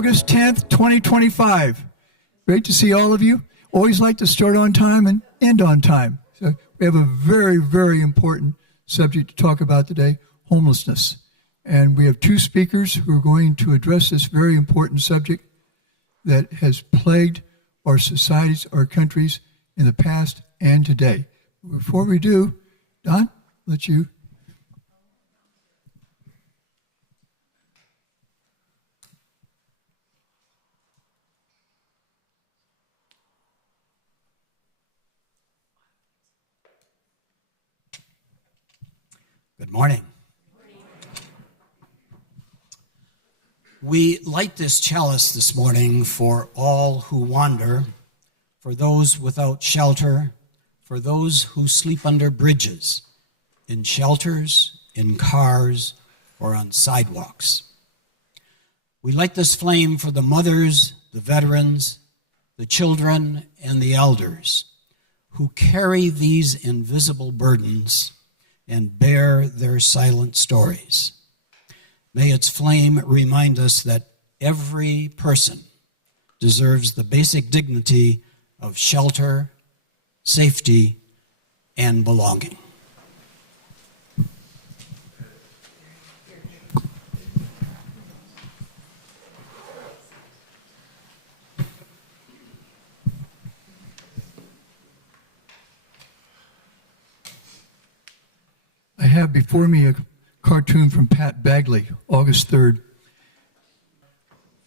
August 10th, 2025. Great to see all of you. Always like to start on time and end on time. So we have a very, very important subject to talk about today, homelessness. And we have two speakers who are going to address this very important subject that has plagued our societies, our countries in the past and today. Before we do, Don, let you. Good morning. We light this chalice this morning for all who wander, for those without shelter, for those who sleep under bridges, in shelters, in cars, or on sidewalks. We light this flame for the mothers, the veterans, the children, and the elders who carry these invisible burdens and bear their silent stories. May its flame remind us that every person deserves the basic dignity of shelter, safety, and belonging. I have before me a cartoon from Pat Bagley, August 3rd.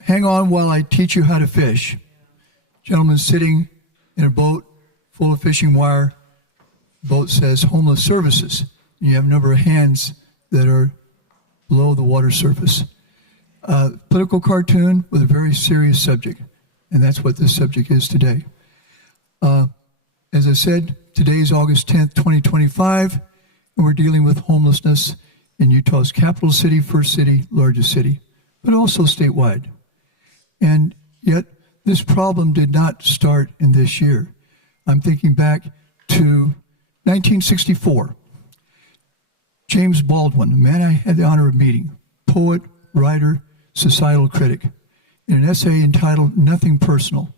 Hang on while I teach you how to fish. Gentleman sitting in a boat full of fishing wire. Boat says homeless services. You have a number of hands that are below the water surface. Political cartoon with a very serious subject, and that's what this subject is today. As I said, today is August 10th, 2025. And we're dealing with homelessness in Utah's capital city, first city, largest city, but also statewide. And yet, this problem did not start in this year. I'm thinking back to 1964. James Baldwin, a man I had the honor of meeting, poet, writer, societal critic, in an essay entitled Nothing Personal,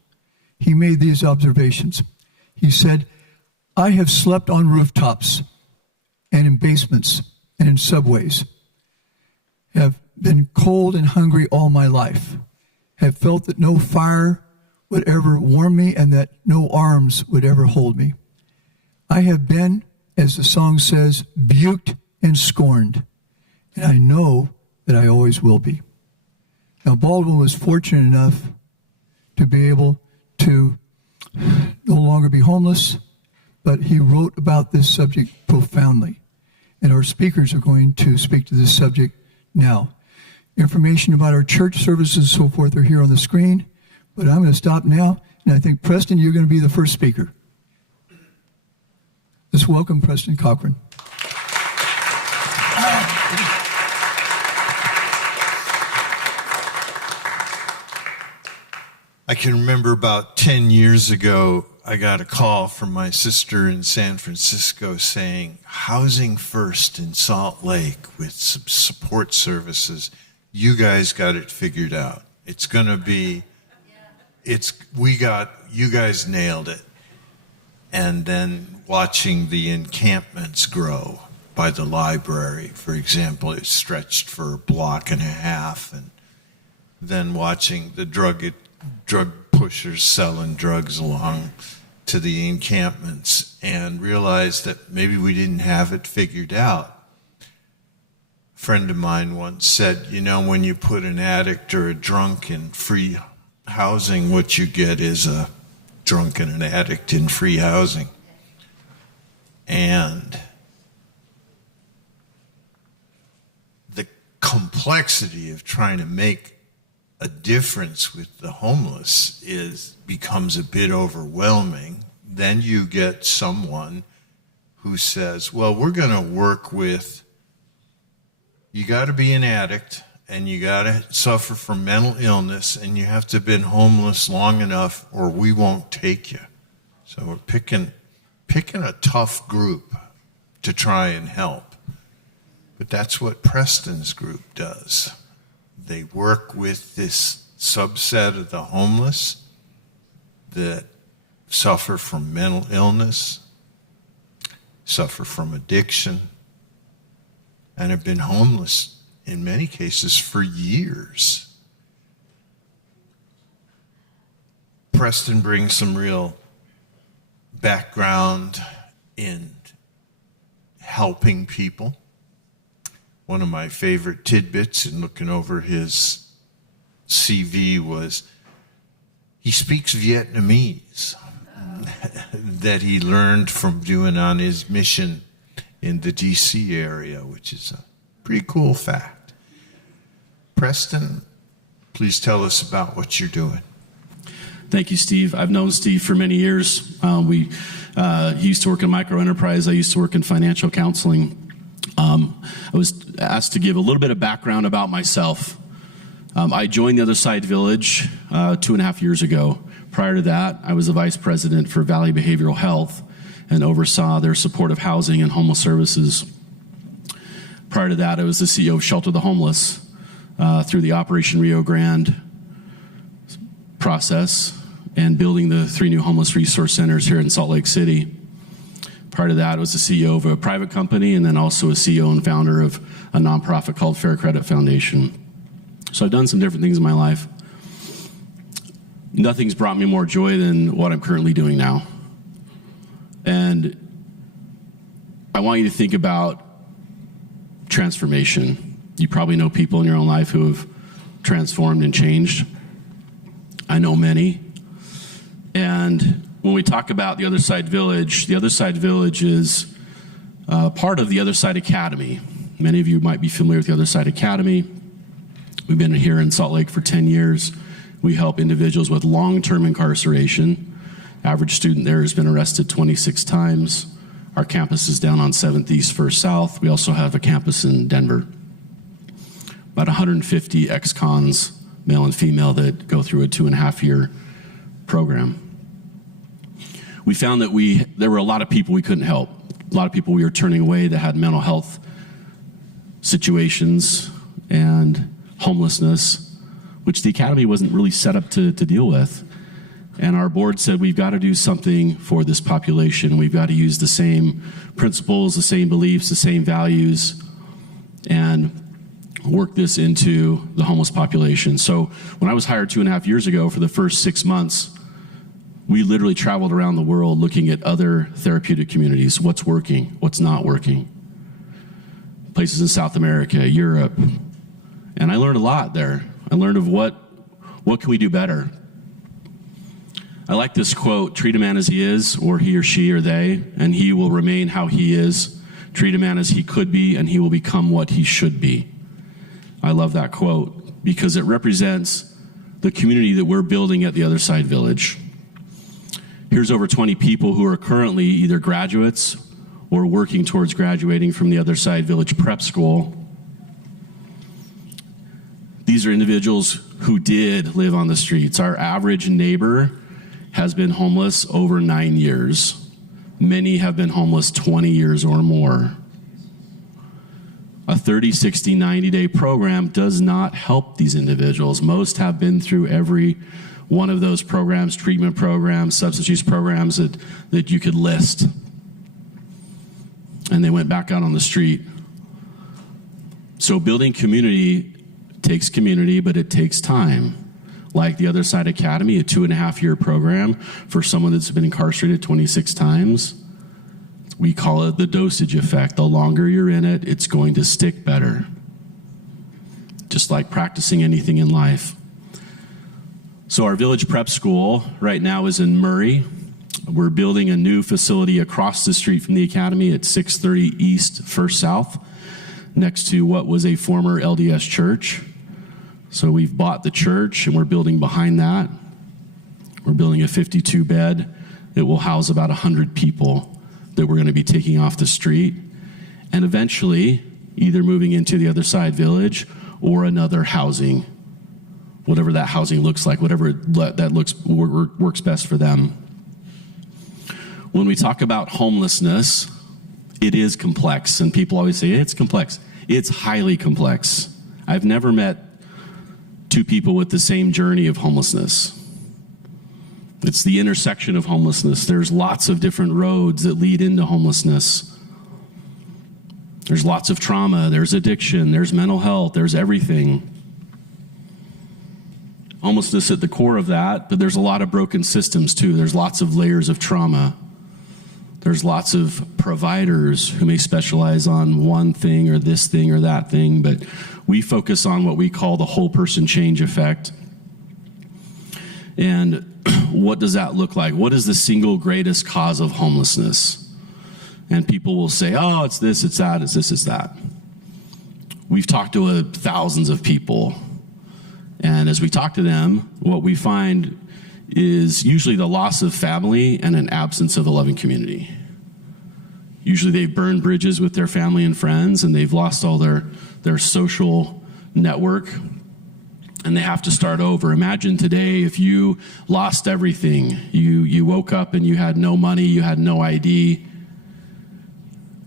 he made these observations. He said, "I have slept on rooftops and in basements and in subways, have been cold and hungry all my life, have felt that no fire would ever warm me and that no arms would ever hold me. I have been, as the song says, buked and scorned, and I know that I always will be." Now, Baldwin was fortunate enough to be able to no longer be homeless, but he wrote about this subject profoundly. And our speakers are going to speak to this subject now. Information about our church services and so forth are here on the screen, but I'm going to stop now, and I think, Preston, you're going to be the first speaker. Let's welcome Preston Cochrane. I can remember about 10 years ago, I got a call from my sister in San Francisco saying, housing first in Salt Lake with some support services. You guys got it figured out. It's going to be, you guys nailed it. And then watching the encampments grow by the library, for example, it stretched for a block and a half. And then watching the drug pushers selling drugs along to the encampments, and realized that maybe we didn't have it figured out. A friend of mine once said, you know, when you put an addict or a drunk in free housing, what you get is a drunk and an addict in free housing. And the complexity of trying to make a difference with the homeless becomes a bit overwhelming. Then you get someone who says, well, we're going to work with, you got to be an addict and you got to suffer from mental illness and you have to have been homeless long enough or we won't take you. So we're picking a tough group to try and help. But that's what Preston's group does. They work with this subset of the homeless that suffer from mental illness, suffer from addiction, and have been homeless in many cases for years. Preston brings some real background in helping people. One of my favorite tidbits in looking over his CV was he speaks Vietnamese that he learned from doing on his mission in the DC area, which is a pretty cool fact. Preston, please tell us about what you're doing. Thank you, Steve. I've known Steve for many years. He used to work in microenterprise. I used to work in financial counseling. I was asked to give a little bit of background about myself. I joined the Other Side Village 2.5 years ago. Prior to that, I was the vice president for Valley Behavioral Health and oversaw their supportive housing and homeless services. Prior to that, I was the CEO of Shelter the Homeless through the Operation Rio Grande process and building the 3 new homeless resource centers here in Salt Lake City. Prior to that, I was the CEO of a private company and then also a CEO and founder of a nonprofit called Fair Credit Foundation. So I've done some different things in my life. Nothing's brought me more joy than what I'm currently doing now. And I want you to think about transformation. You probably know people in your own life who have transformed and changed. I know many. And when we talk about the Other Side Village is part of the Other Side Academy. Many of you might be familiar with the Other Side Academy. We've been here in Salt Lake for 10 years. We help individuals with long-term incarceration. Average student there has been arrested 26 times. Our campus is down on 7th East, 1st South. We also have a campus in Denver. About 150 ex-cons, male and female, that go through a 2.5-year program. We found that there were a lot of people we couldn't help. A lot of people we were turning away that had mental health situations and homelessness, which the academy wasn't really set up to deal with. And our board said, we've got to do something for this population. We've got to use the same principles, the same beliefs, the same values, and work this into the homeless population. So when I was hired 2.5 years ago, for the first 6 months, we literally traveled around the world looking at other therapeutic communities, what's working, what's not working. Places in South America, Europe, and I learned a lot there. I learned of what can we do better. I like this quote, treat a man as he is, or he or she or they, and he will remain how he is. Treat a man as he could be, and he will become what he should be. I love that quote because it represents the community that we're building at the Other Side Village. Here's over 20 people who are currently either graduates or working towards graduating from the Other Side Village Prep School. These are individuals who did live on the streets. Our average neighbor has been homeless over 9 years. Many have been homeless 20 years or more. A 30, 60, 90-day program does not help these individuals. Most have been through every one of those programs, treatment programs, substance use programs that you could list. And they went back out on the street. So building community takes community, but it takes time. Like the Other Side Academy, a 2.5-year program for someone that's been incarcerated 26 times. We call it the dosage effect. The longer you're in it, it's going to stick better. Just like practicing anything in life. So our Village Prep School right now is in Murray. We're building a new facility across the street from the Academy at 630 East, 1st South, next to what was a former LDS church. So we've bought the church and we're building behind that. We're building a 52-bed that will house about 100 people that we're going to be taking off the street and eventually either moving into the Other Side Village or another housing, whatever that housing looks like, whatever that works best for them. When we talk about homelessness, it is complex, and people always say it's complex. It's highly complex. I've never met two people with the same journey of homelessness. It's the intersection of homelessness. There's lots of different roads that lead into homelessness. There's lots of trauma, there's addiction, there's mental health, there's everything. Homelessness at the core of that, but there's a lot of broken systems too. There's lots of layers of trauma. There's lots of providers who may specialize on one thing or this thing or that thing, but we focus on what we call the whole person change effect. And what does that look like? What is the single greatest cause of homelessness? And people will say, oh, it's this, it's that, it's this, it's that. We've talked to thousands of people. And as we talk to them, what we find is usually the loss of family and an absence of a loving community. Usually they've burned bridges with their family and friends, and they've lost all their social network, and they have to start over. Imagine today if you lost everything. You woke up and you had no money, you had no ID,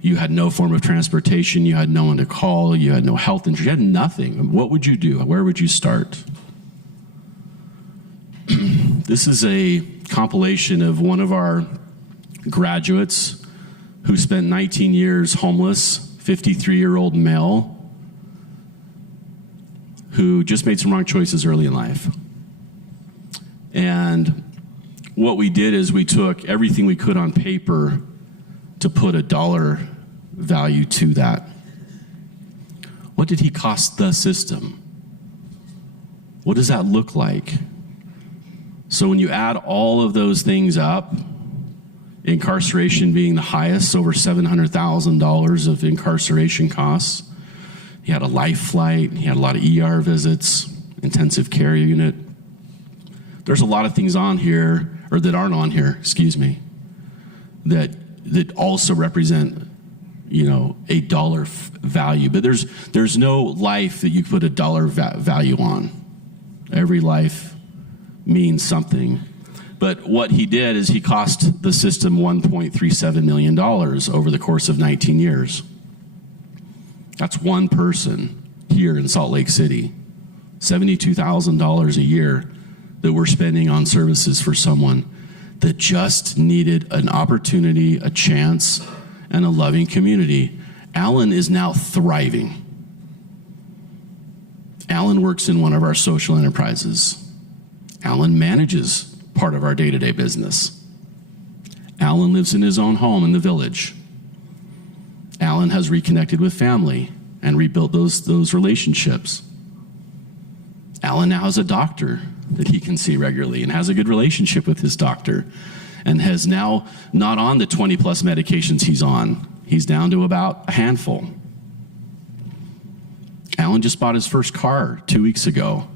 you had no form of transportation, you had no one to call, you had no health insurance, you had nothing. What would you do? Where would you start? This is a compilation of one of our graduates who spent 19 years homeless, 53-year-old male, who just made some wrong choices early in life. And what we did is we took everything we could on paper to put a dollar value to that. What did he cost the system? What does that look like? So when you add all of those things up, incarceration being the highest, over $700,000 of incarceration costs. He had a life flight, he had a lot of ER visits, intensive care unit. There's a lot of things on here, or that aren't on here, that also represent, a dollar value. But there's no life that you put a dollar value on. Every life means something. But what he did is he cost the system $1.37 million over the course of 19 years. That's one person here in Salt Lake City. $72,000 a year that we're spending on services for someone that just needed an opportunity, a chance, and a loving community. Alan is now thriving. Alan works in one of our social enterprises. Alan manages part of our day-to-day business. Alan lives in his own home in the village. Alan has reconnected with family and rebuilt those relationships. Alan now has a doctor that he can see regularly and has a good relationship with his doctor, and has now not on the 20 plus medications he's on. He's down to about a handful. Alan just bought his first car 2 weeks ago.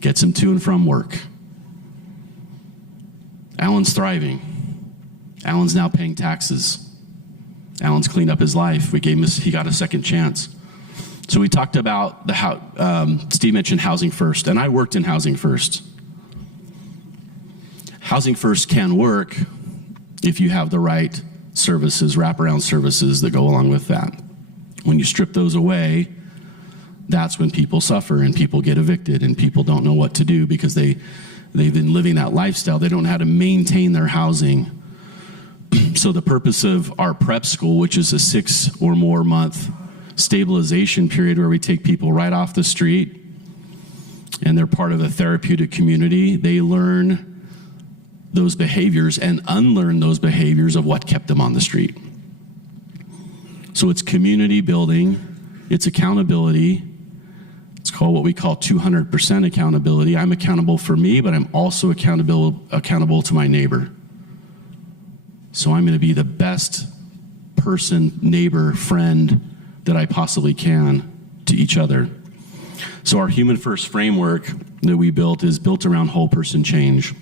Gets him to and from work. Alan's thriving. Alan's now paying taxes. Alan's cleaned up his life. He got a second chance. So we talked about Steve mentioned Housing First, and I worked in Housing First. Housing First can work if you have the right services, wraparound services that go along with that. When you strip those away, that's when people suffer and people get evicted and people don't know what to do because they've been living that lifestyle. They don't know how to maintain their housing. So the purpose of our prep school, which is a 6 or more month stabilization period where we take people right off the street and they're part of a therapeutic community, they learn those behaviors and unlearn those behaviors of what kept them on the street. So it's community building, it's accountability. It's called what we call 200% accountability. I'm accountable for me, but I'm also accountable to my neighbor. So I'm going to be the best person, neighbor, friend that I possibly can to each other. So our Human First framework that we built is built around whole person change.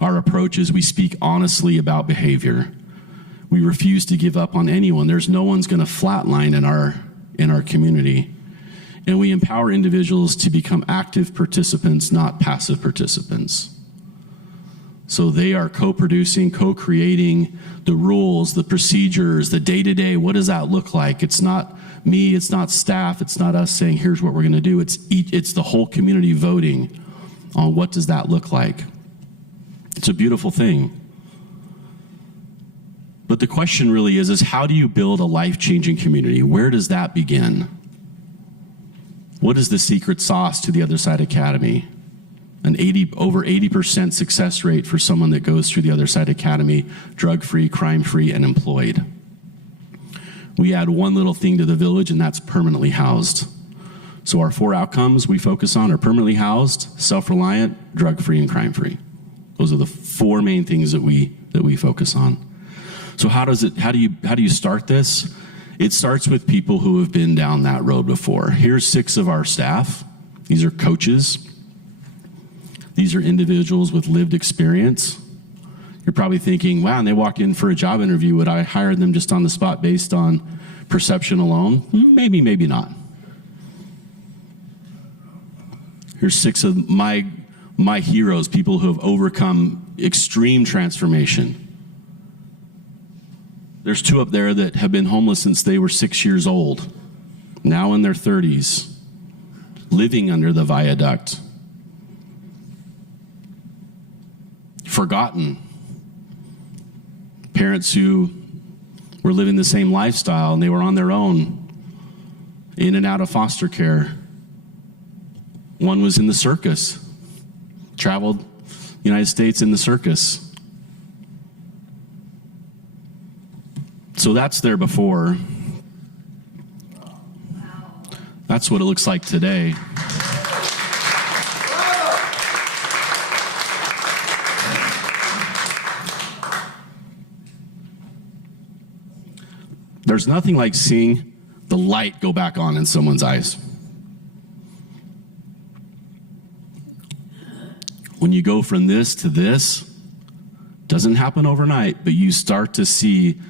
Our approach is we speak honestly about behavior. We refuse to give up on anyone. There's no one's going to flatline in our community. And we empower individuals to become active participants, not passive participants. So they are co-producing, co-creating the rules, the procedures, the day-to-day. What does that look like? It's not me, it's not staff, it's not us saying, here's what we're going to do. It's the whole community voting on what does that look like. It's a beautiful thing. But the question really is how do you build a life-changing community? Where does that begin? What is the secret sauce to the Other Side Academy? Over 80% success rate for someone that goes through the Other Side Academy, drug-free, crime-free, and employed. We add one little thing to the village, and that's permanently housed. So our 4 outcomes we focus on are permanently housed, self-reliant, drug-free, and crime-free. Those are the 4 main things that we focus on. So how do you start this? It starts with people who have been down that road before. Here's 6 of our staff. These are coaches. These are individuals with lived experience. You're probably thinking, wow, and they walk in for a job interview, would I hire them just on the spot based on perception alone? Maybe, maybe not. Here's 6 of my heroes, people who have overcome extreme transformation. There's 2 up there that have been homeless since they were 6 years old, now in their 30s, living under the viaduct. Forgotten. Parents who were living the same lifestyle and they were on their own, in and out of foster care. One was in the circus, traveled the United States in the circus. So that's there before. That's what it looks like today. There's nothing like seeing the light go back on in someone's eyes. When you go from this to this, doesn't happen overnight, but you start to see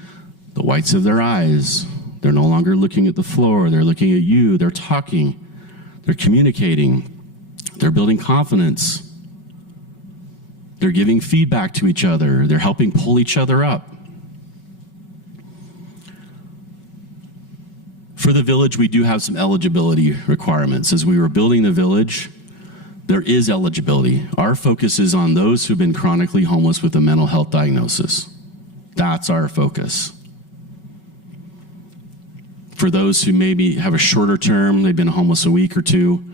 the whites of their eyes. They're no longer looking at the floor. They're looking at you. They're talking. They're communicating. They're building confidence. They're giving feedback to each other. They're helping pull each other up. For the village, we do have some eligibility requirements. As we were building the village, there is eligibility. Our focus is on those who've been chronically homeless with a mental health diagnosis. That's our focus. For those who maybe have a shorter term, they've been homeless a week or 2,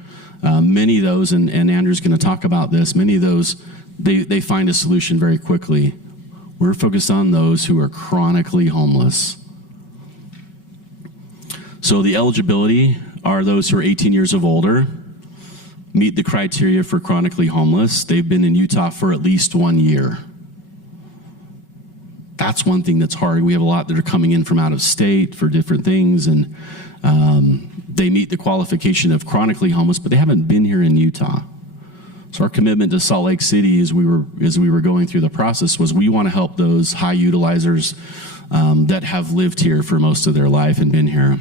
many of those, and Andrew's going to talk about this, many of those, they find a solution very quickly. We're focused on those who are chronically homeless. So the eligibility are those who are 18 years of older, meet the criteria for chronically homeless. They've been in Utah for at least 1 year. That's one thing that's hard. We have a lot that are coming in from out of state for different things, and they meet the qualification of chronically homeless, but they haven't been here in Utah. So our commitment to Salt Lake City as we were going through the process was we want to help those high utilizers that have lived here for most of their life and been here.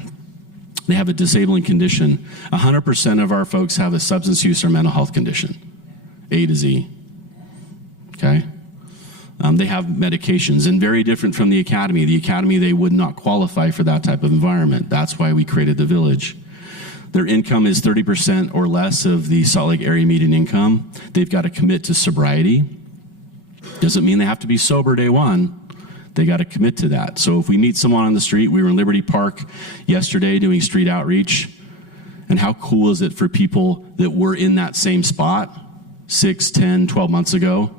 They have a disabling condition. 100% of our folks have a substance use or mental health condition, A to Z, okay? They have medications, and very different from the academy. The academy, they would not qualify for that type of environment. That's why we created the village. Their income is 30% or less of the Salt Lake area median income. They've got to commit to sobriety. Doesn't mean they have to be sober day one. They got to commit to that. So if we meet someone on the street, we were in Liberty Park yesterday doing street outreach, and how cool is it for people that were in that same spot 6, 10, 12 months ago?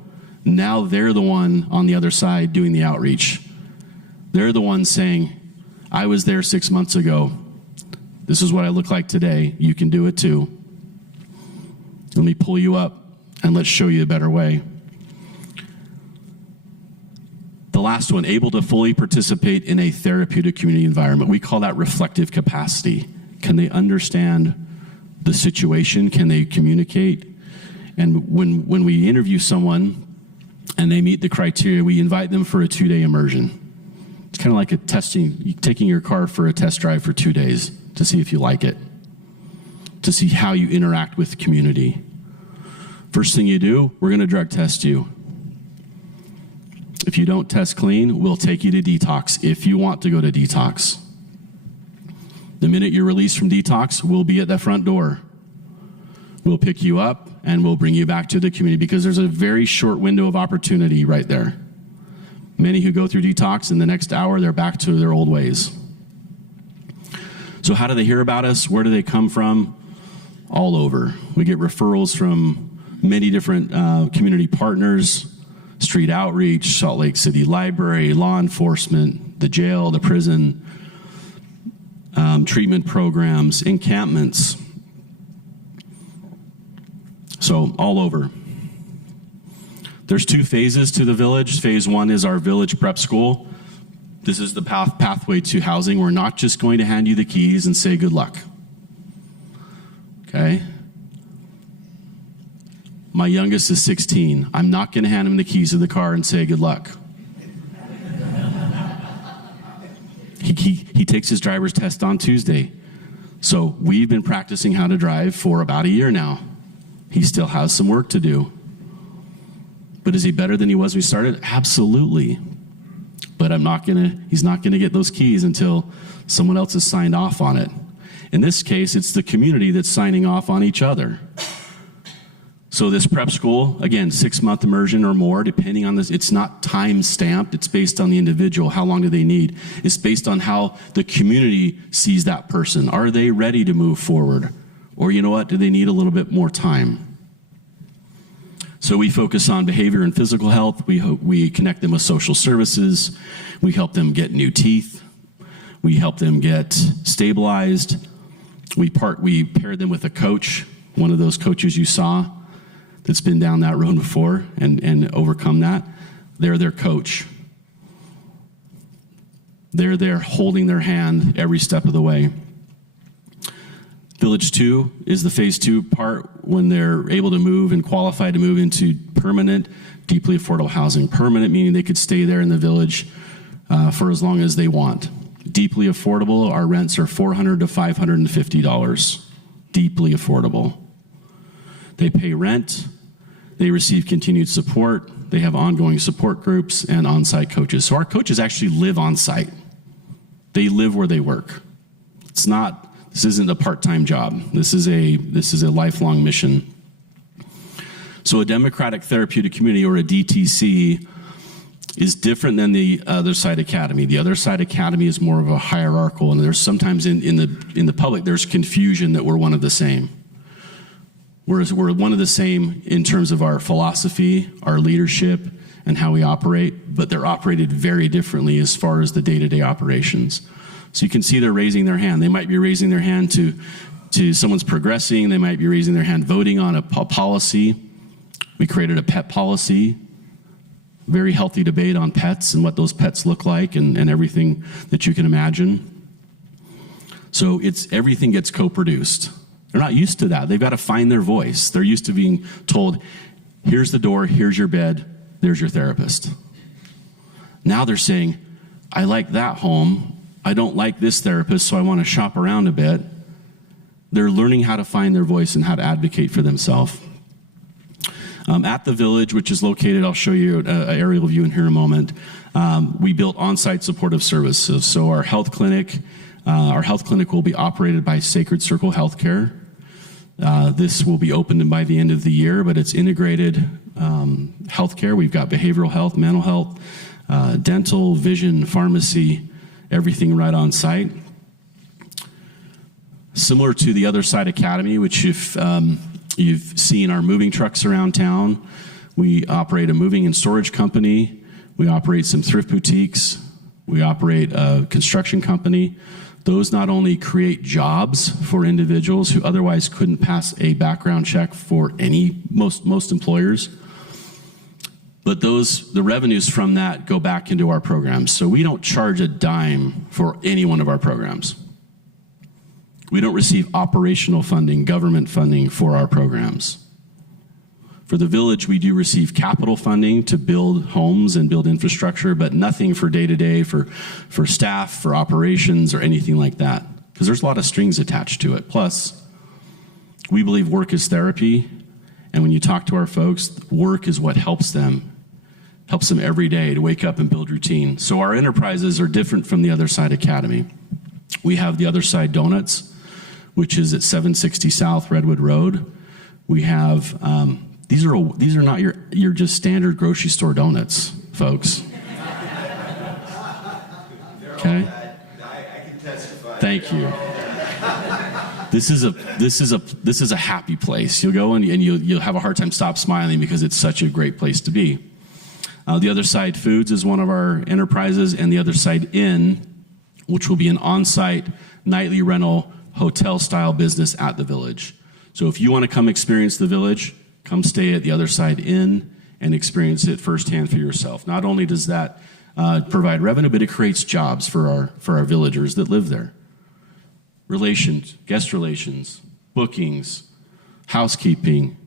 Now they're the one on the other side doing the outreach. They're the one saying, I was there 6 months ago. This is what I look like today. You can do it too. Let me pull you up and let's show you a better way. The last one, able to fully participate in a therapeutic community environment. We call that reflective capacity. Can they understand the situation? Can they communicate? And when we interview someone and they meet the criteria, we invite them for a 2-day immersion. It's kind of like taking your car for a test drive for 2 days to see if you like it, to see how you interact with community. First thing you do, we're going to drug test you. If you don't test clean, we'll take you to detox if you want to go to detox. The minute you're released from detox, we'll be at the front door. We'll pick you up and we'll bring you back to the community because there's a very short window of opportunity right there. Many who go through detox, in the next hour, they're back to their old ways. So how do they hear about us? Where do they come from? All over. We get referrals from many different community partners, street outreach, Salt Lake City Library, law enforcement, the jail, the prison, treatment programs, encampments. So all over. There's 2 phases to the village. Phase 1 is our village prep school. This is the pathway to housing. We're not just going to hand you the keys and say good luck. Okay? My youngest is 16. I'm not going to hand him the keys of the car and say good luck. He takes his driver's test on Tuesday. So we've been practicing how to drive for about a year now. He still has some work to do. But is he better than he was when we started? Absolutely. But he's not gonna get those keys until someone else has signed off on it. In this case, it's the community that's signing off on each other. So this prep school, again, 6-month immersion or more, depending on this, it's not time stamped, it's based on the individual. How long do they need? It's based on how the community sees that person. Are they ready to move forward? Or you know what, do they need a little bit more time? So we focus on behavior and physical health. We connect them with social services. We help them get new teeth. We help them get stabilized. We pair them with a coach, one of those coaches you saw that's been down that road before and overcome that. They're their coach. They're there holding their hand every step of the way. Village 2 is the phase 2 part when they're able to move and qualify to move into permanent, deeply affordable housing. Permanent meaning they could stay there in the village for as long as they want. Deeply affordable, our rents are $400 to $550. Deeply affordable. They pay rent, they receive continued support, they have ongoing support groups and on-site coaches. So our coaches actually live on-site. They live where they work. This isn't a part-time job. This is a lifelong mission. So a democratic therapeutic community, or a DTC, is different than the Other Side Academy. The Other Side Academy is more of a hierarchical, and there's sometimes in the public there's confusion that we're one of the same. Whereas we're one of the same in terms of our philosophy, our leadership, and how we operate, but they're operated very differently as far as the day-to-day operations. So you can see they're raising their hand. They might be raising their hand to someone's progressing. They might be raising their hand voting on a policy. We created a pet policy. Very healthy debate on pets and what those pets look like and everything that you can imagine. So everything gets co-produced. They're not used to that. They've got to find their voice. They're used to being told, here's the door, here's your bed, there's your therapist. Now they're saying, I like that home. I don't like this therapist, so I want to shop around a bit. They're learning how to find their voice and how to advocate for themselves. At the village, which is located, I'll show you an aerial view in here in a moment, we built on-site supportive services. So our health clinic will be operated by Sacred Circle Healthcare. This will be opened by the end of the year, but it's integrated healthcare. We've got behavioral health, mental health, dental, vision, pharmacy, everything right on site. Similar to the Other Side Academy, which if you've seen our moving trucks around town, we operate a moving and storage company. We operate some thrift boutiques. We operate a construction company. Those not only create jobs for individuals who otherwise couldn't pass a background check for most employers, but the revenues from that go back into our programs. So we don't charge a dime for any one of our programs. We don't receive operational funding, government funding for our programs. For the village, we do receive capital funding to build homes and build infrastructure, but nothing for day-to-day, for staff, for operations, or anything like that, because there's a lot of strings attached to it. Plus, we believe work is therapy, and when you talk to our folks, work is what helps them helps them every day to wake up and build routine. So our enterprises are different from the Other Side Academy. We have the Other Side Donuts, which is at 760 South Redwood Road. We have, these are not your just standard grocery store donuts, folks. Okay? I can testify. Thank you. This is a happy place. You'll go and you'll have a hard time stop smiling because it's such a great place to be. The Other Side Foods is one of our enterprises, and the Other Side Inn, which will be an on-site nightly rental hotel-style business at the Village. So if you want to come experience the Village, come stay at the Other Side Inn and experience it firsthand for yourself. Not only does that provide revenue, but it creates jobs for our villagers that live there. Relations, guest relations, bookings, housekeeping,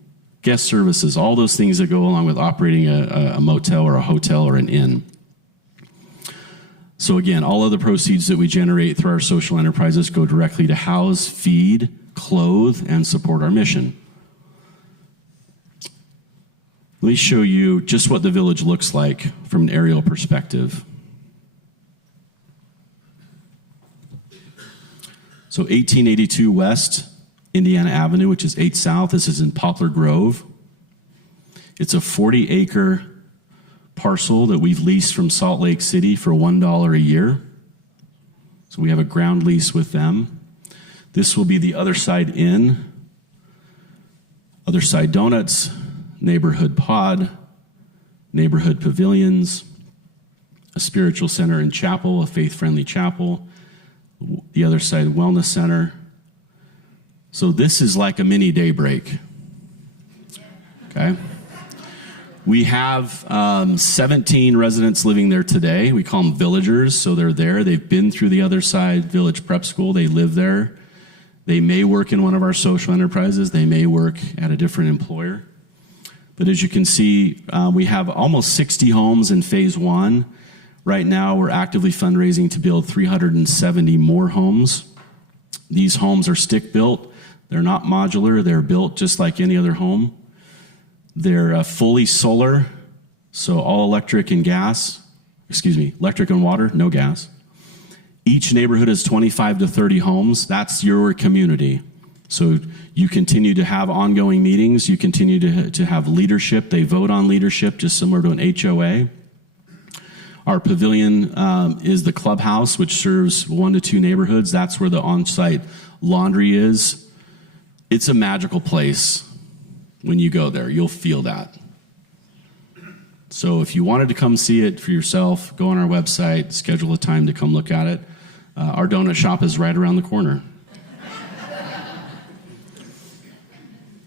guest services, all those things that go along with operating a motel or a hotel or an inn. So again, all of the proceeds that we generate through our social enterprises go directly to house, feed, clothe, and support our mission. Let me show you just what the Village looks like from an aerial perspective. So 1882 West Indiana Avenue, which is 8 South. This is in Poplar Grove. It's a 40-acre parcel that we've leased from Salt Lake City for $1 a year. So we have a ground lease with them. This will be the Other Side Inn, Other Side Donuts, Neighborhood Pod, Neighborhood Pavilions, a spiritual center and chapel, a faith-friendly chapel, the Other Side Wellness Center. So this is like a mini Daybreak. Okay? We have 17 residents living there today. We call them villagers, so they're there. They've been through the Other Side Village Prep School. They live there. They may work in one of our social enterprises. They may work at a different employer. But as you can see, we have almost 60 homes in phase 1. Right now, we're actively fundraising to build 370 more homes. These homes are stick-built. They're not modular. They're built just like any other home. They're fully solar, so all electric and water, no gas. Each neighborhood is 25 to 30 homes. That's your community. So you continue to have ongoing meetings. You continue to have leadership. They vote on leadership, just similar to an HOA. Our pavilion is the clubhouse, which serves 1 to 2 neighborhoods. That's where the on-site laundry is. It's a magical place. When you go there, you'll feel that. So if you wanted to come see it for yourself, go on our website, schedule a time to come look at it. Our donut shop is right around the corner.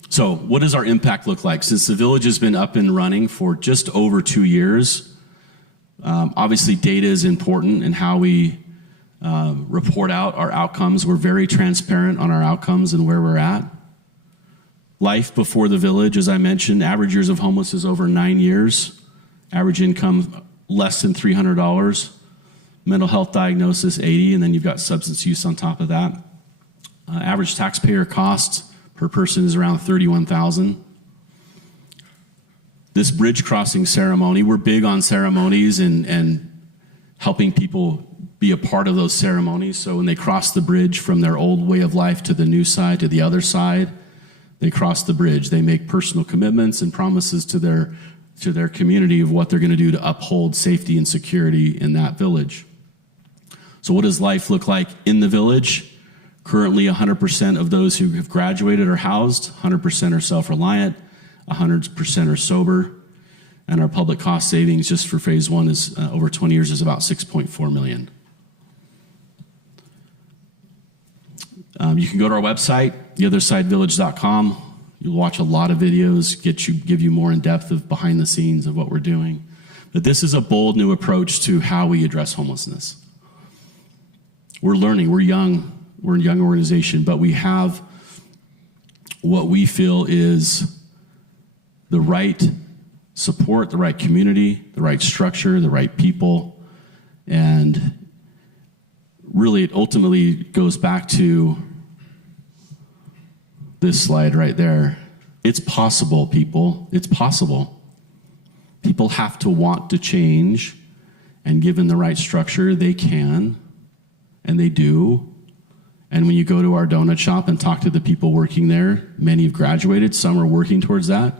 So what does our impact look like? Since the Village has been up and running for just over 2 years, obviously data is important in how we report out our outcomes. We're very transparent on our outcomes and where we're at. Life before the Village, as I mentioned, average years of homeless is over 9 years. Average income less than $300. Mental health diagnosis 80, and then you've got substance use on top of that. Average taxpayer cost per person is around $31,000. This bridge crossing ceremony, we're big on ceremonies and helping people be a part of those ceremonies. So when they cross the bridge from their old way of life to the new side, to the other side, they cross the bridge. They make personal commitments and promises to their community of what they're going to do to uphold safety and security in that village. So what does life look like in the Village? Currently, 100% of those who have graduated are housed, 100% are self-reliant, 100% are sober, and our public cost savings just for phase 1 is over 20 years is about $6.4 million. You can go to our website, theothersidevillage.com. You'll watch a lot of videos, give you more in depth of behind the scenes of what we're doing. But this is a bold new approach to how we address homelessness. We're learning, we're young, we're a young organization, but we have what we feel is the right support, the right community, the right structure, the right people, and really it ultimately goes back to this slide right there. It's possible, people. It's possible. People have to want to change, and given the right structure, they can, and they do. And when you go to our donut shop and talk to the people working there, many have graduated, some are working towards that.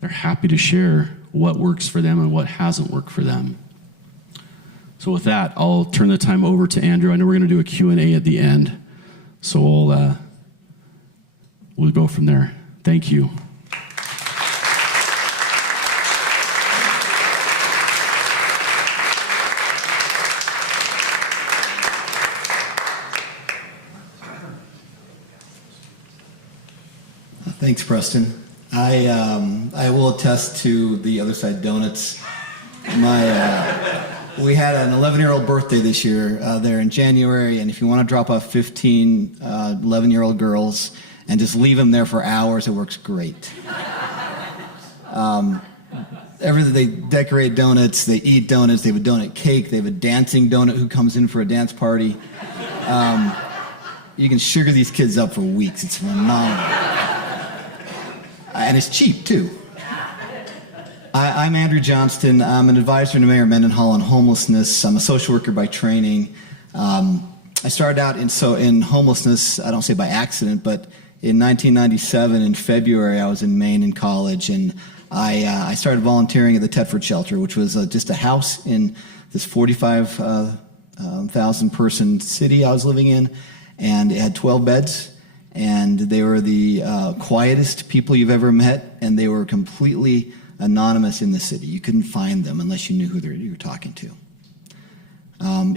They're happy to share what works for them and what hasn't worked for them. So with that, I'll turn the time over to Andrew. I know we're going to do a Q&A at the end, so we'll go from there. Thank you. Thanks, Preston. I will attest to the Other Side Donuts. We had an 11-year-old birthday this year there in January, and if you want to drop off 15 11-year-old girls and just leave them there for hours, it works great. They decorate donuts, they eat donuts, they have a donut cake, they have a dancing donut who comes in for a dance party. You can sugar these kids up for weeks. It's phenomenal. And it's cheap, too. I'm Andrew Johnston. I'm an advisor to Mayor Mendenhall on homelessness. I'm a social worker by training. I started out in homelessness, I don't say by accident, but in 1997, in February, I was in Maine in college, and I started volunteering at the Thetford shelter, which was just a house in this 45,000 person city I was living in, and it had 12 beds. And they were the quietest people you've ever met, and they were completely anonymous in the city. You couldn't find them unless you knew who you were talking to.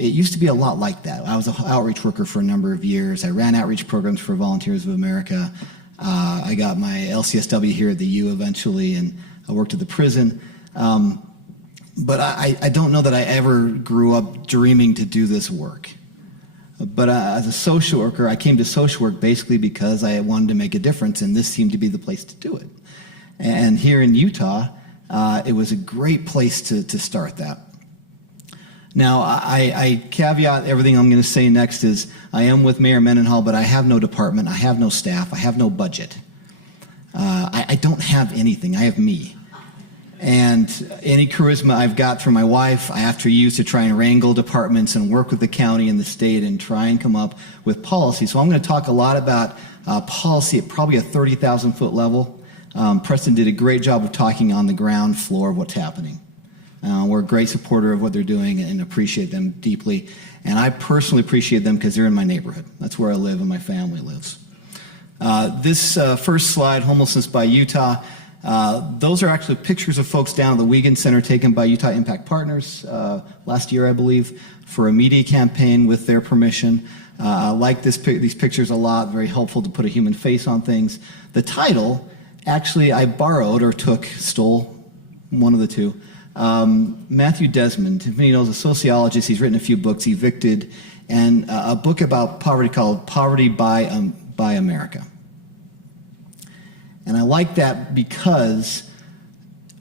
It used to be a lot like that. I was an outreach worker for a number of years. I ran outreach programs for Volunteers of America. I got my LCSW here at the U eventually, and I worked at the prison. But I don't know that I ever grew up dreaming to do this work. But as a social worker, I came to social work basically because I wanted to make a difference, and this seemed to be the place to do it. And here in Utah, it was a great place to start that. Now, I caveat everything I'm going to say next is I am with Mayor Mendenhall, but I have no department, I have no staff, I have no budget. I don't have anything, I have me. And any charisma I've got from my wife, I have to use to try and wrangle departments and work with the county and the state and try and come up with policy. So I'm going to talk a lot about policy at probably a 30,000 foot level. Preston did a great job of talking on the ground floor of what's happening. We're a great supporter of what they're doing and appreciate them deeply. And I personally appreciate them because they're in my neighborhood. That's where I live and my family lives. This first slide, Homelessness by Utah, those are actually pictures of folks down at the Wiegand Center taken by Utah Impact Partners last year, I believe, for a media campaign with their permission. I like these pictures a lot, very helpful to put a human face on things. The title, actually, I borrowed or stole, one of the two. Matthew Desmond, if he knows, a sociologist, he's written a few books, Evicted, and a book about poverty called Poverty by America. And I like that because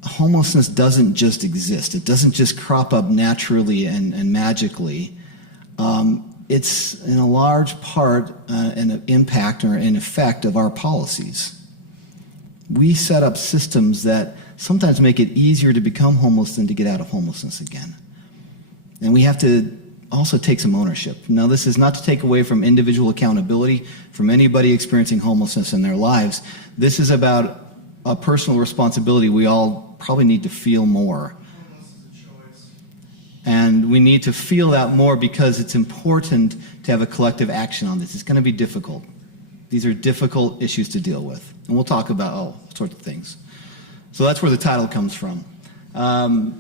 homelessness doesn't just exist. It doesn't just crop up naturally and magically. It's in a large part an impact or an effect of our policies. We set up systems that sometimes make it easier to become homeless than to get out of homelessness again. And we have to also take some ownership. Now, this is not to take away from individual accountability from anybody experiencing homelessness in their lives. This is about a personal responsibility we all probably need to feel more. And we need to feel that more because it's important to have a collective action on this. It's going to be difficult. These are difficult issues to deal with. And we'll talk about all sorts of things. So that's where the title comes from.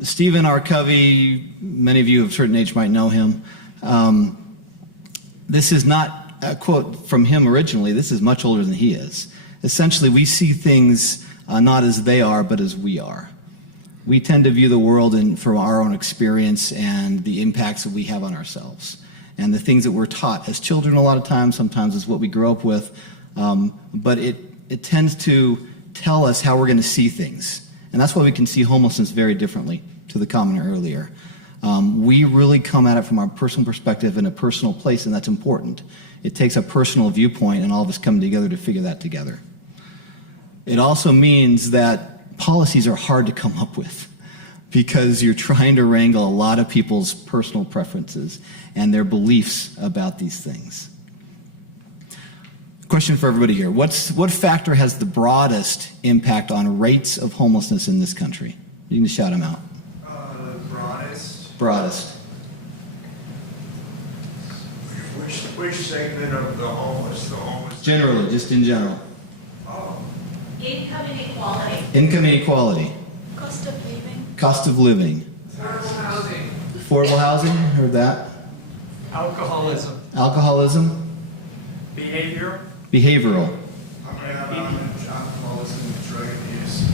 Stephen R. Covey, many of you of a certain age might know him. This is not a quote from him originally. This is much older than he is. Essentially, we see things not as they are, but as we are. We tend to view the world from our own experience and the impacts that we have on ourselves. And the things that we're taught as children a lot of times, sometimes is what we grow up with. But it tends to tell us how we're going to see things. And that's why we can see homelessness very differently to the commenter earlier. We really come at it from our personal perspective in a personal place, and that's important. It takes a personal viewpoint, and all of us come together to figure that together. It also means that policies are hard to come up with. because you're trying to wrangle a lot of people's personal preferences and their beliefs about these things. Question for everybody here. What factor has the broadest impact on rates of homelessness in this country? You can shout them out. Broadest. Which segment of the homeless? Generally, just in general. Oh. Income inequality. Income inequality. Cost of living. Cost of living. Affordable housing. Affordable housing, heard that. Alcoholism. Alcoholism. Behavior. Behavioral. Alcoholism, drug abuse.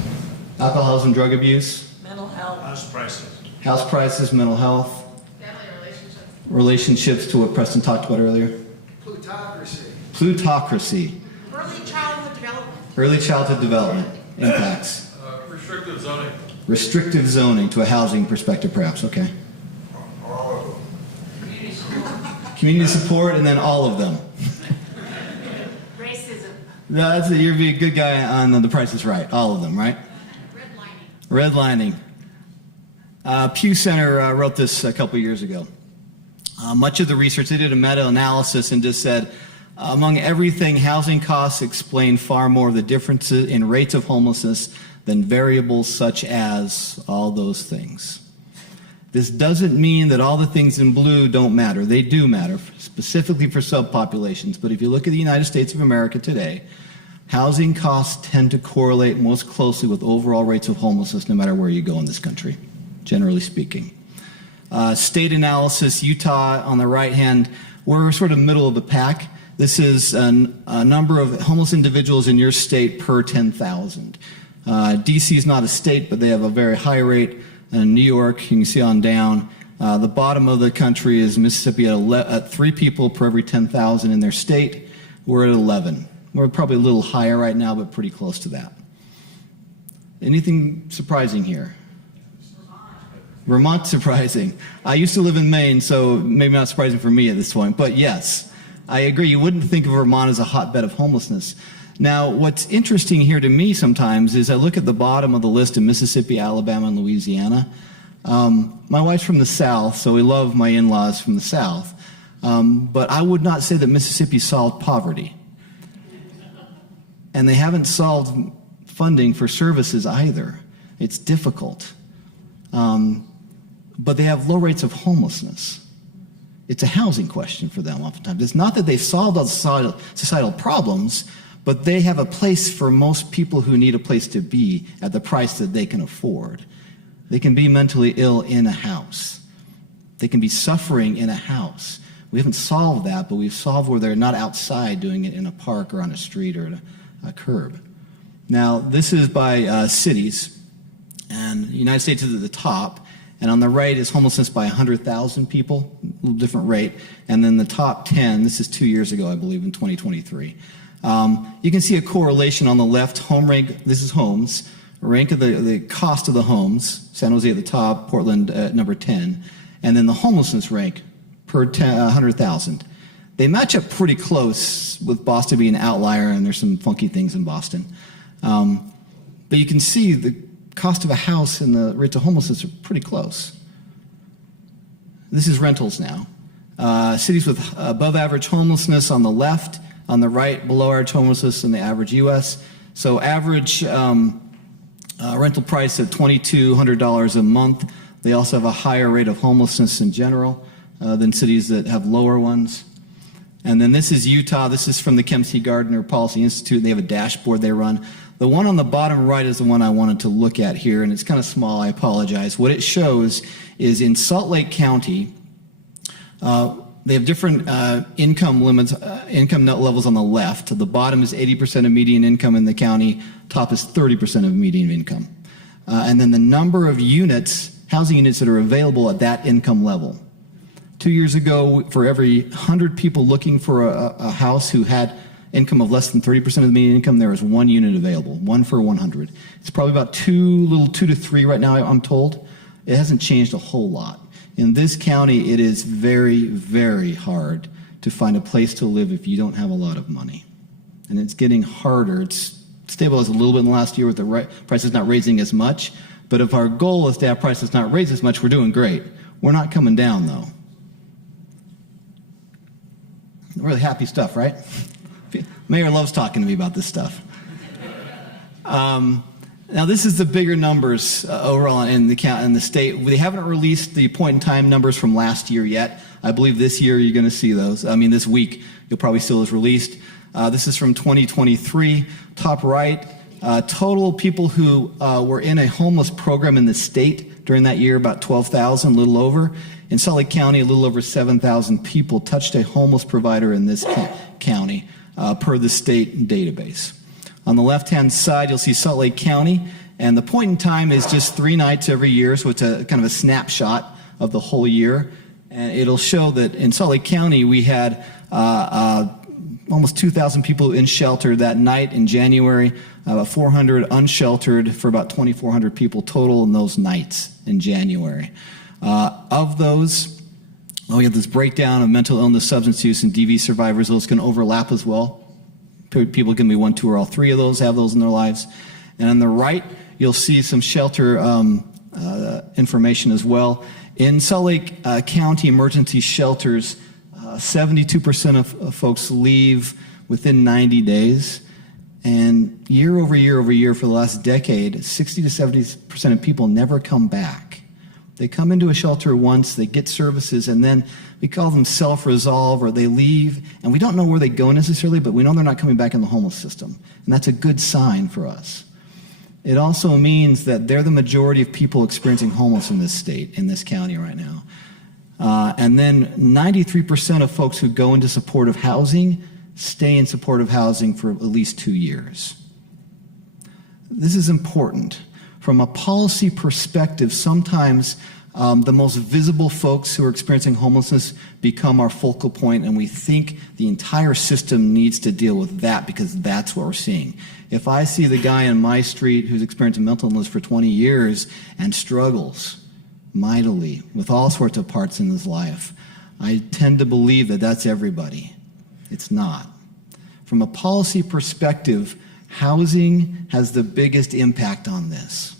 Alcoholism, drug abuse. Mental health. House prices. House prices, mental health. Family relationships. Relationships to what Preston talked about earlier. Plutocracy. Plutocracy. Early childhood development. Early childhood development impacts. Restrictive zoning. Restrictive zoning to a housing perspective, perhaps. Okay. All of them. Community support, and then all of them. Racism. No, that's it. You're being a good guy on The Price is Right. All of them, right? Redlining. Redlining. Pew Center wrote this a couple years ago. Much of the research, they did a meta-analysis and just said, among everything, housing costs explain far more of the differences in rates of homelessness than variables such as all those things. This doesn't mean that all the things in blue don't matter. They do matter, specifically for subpopulations. But if you look at the United States of America today, housing costs tend to correlate most closely with overall rates of homelessness no matter where you go in this country, generally speaking. State analysis, Utah on the right hand, we're sort of middle of the pack. This is a number of homeless individuals in your state per 10,000. DC is not a state, but they have a very high rate. In New York, you can see on down. The bottom of the country is Mississippi at 3 people per every 10,000 in their state. We're at 11. We're probably a little higher right now, but pretty close to that. Anything surprising here? Vermont surprising. I used to live in Maine, so maybe not surprising for me at this point, but yes, I agree. You wouldn't think of Vermont as a hotbed of homelessness. Now, what's interesting here to me sometimes is I look at the bottom of the list in Mississippi, Alabama, and Louisiana. My wife's from the South, so we love my in-laws from the South. But I would not say that Mississippi solved poverty. And they haven't solved funding for services either. It's difficult. But they have low rates of homelessness. It's a housing question for them oftentimes. It's not that they've solved all the societal problems, but they have a place for most people who need a place to be at the price that they can afford. They can be mentally ill in a house. They can be suffering in a house. We haven't solved that, but we've solved where they're not outside doing it in a park or on a street or a curb. Now, this is by cities, and the United States is at the top, and on the right is homelessness by 100,000 people, a little different rate, and then the top 10, this is 2 years ago, I believe, in 2023. You can see a correlation on the left, home rank, this is homes, rank of the cost of the homes, San Jose at the top, Portland at number 10, and then the homelessness rank per 100,000. They match up pretty close with Boston being an outlier, and there's some funky things in Boston. But you can see the cost of a house and the rates of homelessness are pretty close. This is rentals now. Cities with above average homelessness on the left, on the right, below average homelessness in the average U.S. So average rental price at $2,200 a month. They also have a higher rate of homelessness in general than cities that have lower ones. And then this is Utah. This is from the Kempsey Gardner Policy Institute. They have a dashboard they run. The one on the bottom right is the one I wanted to look at here, and it's kind of small. I apologize. What it shows is in Salt Lake County, they have different income limits, income net levels on the left. The bottom is 80% of median income in the county. Top is 30% of median income. And then the number of units, housing units that are available at that income level. 2 years ago, for every 100 people looking for a house who had income of less than 30% of the median income, there was 1 unit available, 1 for 100. It's probably about 2 to 3 right now, I'm told. It hasn't changed a whole lot. In this county, it is very, very hard to find a place to live if you don't have a lot of money. And it's getting harder. It's stabilized a little bit in the last year with the prices not raising as much, But if our goal is to have prices not raise as much, we're doing great. We're not coming down, though. Really happy stuff, right? Mayor loves talking to me about this stuff. Now, this is the bigger numbers overall in the state. They haven't released the point-in-time numbers from last year yet. I believe this year you're going to see those. I mean, this week you'll probably see those released. This is from 2023. Top right, total people who were in a homeless program in the state during that year, about 12,000, a little over. In Salt Lake County, a little over 7,000 people touched a homeless provider in this county per the state database. On the left-hand side, you'll see Salt Lake County, and the point in time is just 3 nights every year, so it's a kind of a snapshot of the whole year. And it'll show that in Salt Lake County, we had almost 2,000 people in shelter that night in January, about 400 unsheltered for about 2,400 people total in those nights in January. Of those, we have this breakdown of mental illness, substance use, and DV survivors. Those can overlap as well. People can be 1, 2, or all 3 of those, have those in their lives. And on the right, you'll see some shelter information as well. In Salt Lake County emergency shelters, 72% of folks leave within 90 days. And year over year for the last decade, 60 to 70% of people never come back. They come into a shelter once, they get services, and then we call them self-resolve, or they leave, and we don't know where they go necessarily, but we know they're not coming back in the homeless system. And that's a good sign for us. It also means that they're the majority of people experiencing homeless in this state, in this county right now. And then 93% of folks who go into supportive housing stay in supportive housing for at least 2 years. This is important. From a policy perspective, sometimes the most visible folks who are experiencing homelessness become our focal point, and we think the entire system needs to deal with that because that's what we're seeing. If I see the guy in my street who's experiencing mental illness for 20 years and struggles mightily with all sorts of parts in his life, I tend to believe that that's everybody. It's not. From a policy perspective, housing has the biggest impact on this.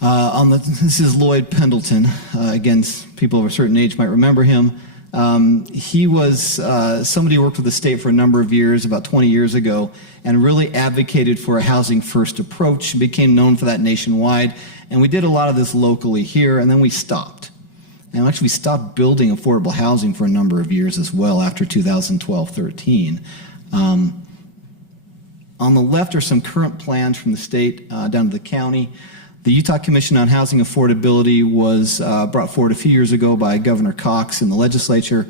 This is Lloyd Pendleton. Again, people of a certain age might remember him. He was somebody who worked with the state for a number of years, about 20 years ago, and really advocated for a housing first approach, became known for that nationwide. And we did a lot of this locally here, and then we stopped. And actually, we stopped building affordable housing for a number of years as well after 2012-13. On the left are some current plans from the state down to the county. The Utah Commission on Housing Affordability was brought forward a few years ago by Governor Cox in the legislature.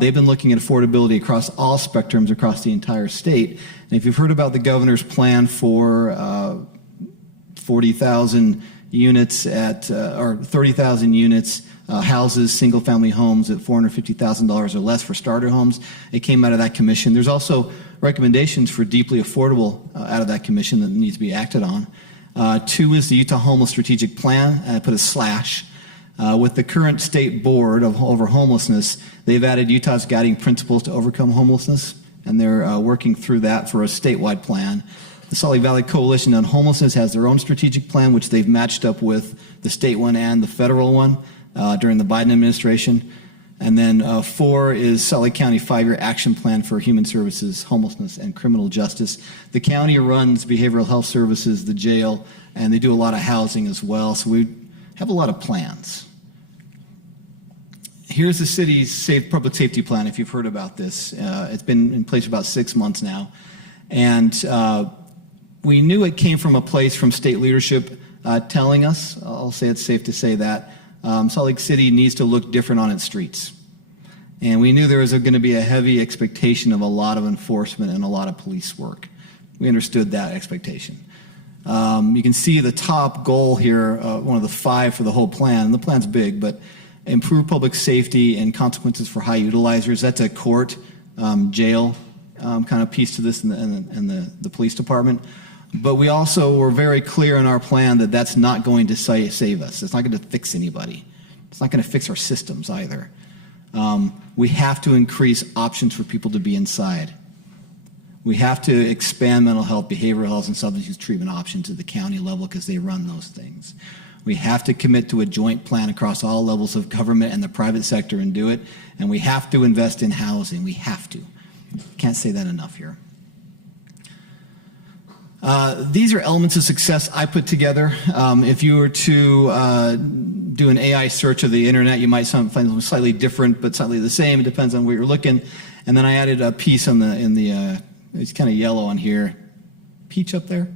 They've been looking at affordability across all spectrums across the entire state. And if you've heard about the governor's plan for 40,000 units or 30,000 units, houses, single-family homes at $450,000 or less for starter homes, it came out of that commission. There's also recommendations for deeply affordable out of that commission that needs to be acted on. 2 is the Utah Homeless Strategic Plan, and I put a slash. With the current state board over homelessness, they've added Utah's guiding principles to overcome homelessness, and they're working through that for a statewide plan. The Salt Lake Valley Coalition on Homelessness has their own strategic plan, which they've matched up with the state one and the federal one during the Biden administration. And then 4 is Salt Lake County 5-year action plan for human services, homelessness, and criminal justice. The county runs behavioral health services, the jail, and they do a lot of housing as well. So we have a lot of plans. Here's the city's public safety plan, if you've heard about this. It's been in place for about 6 months now. And we knew it came from a place from state leadership telling us, I'll say it's safe to say that, Salt Lake City needs to look different on its streets. And we knew there was going to be a heavy expectation of a lot of enforcement and a lot of police work. We understood that expectation. You can see the top goal here, one of the 5 for the whole plan. And the plan's big, but improve public safety and consequences for high utilizers. That's a court, jail kind of piece to this and the police department. But we also were very clear in our plan that that's not going to save us. It's not going to fix anybody. It's not going to fix our systems either. We have to increase options for people to be inside. We have to expand mental health, behavioral health, and substance use treatment options at the county level because they run those things. We have to commit to a joint plan across all levels of government and the private sector and do it. And we have to invest in housing. We have to. Can't say that enough here. These are elements of success I put together. If you were to do an AI search of the internet, you might find them slightly different, but slightly the same. It depends on where you're looking. And then I added a piece on it's kind of yellow on here, peach up there.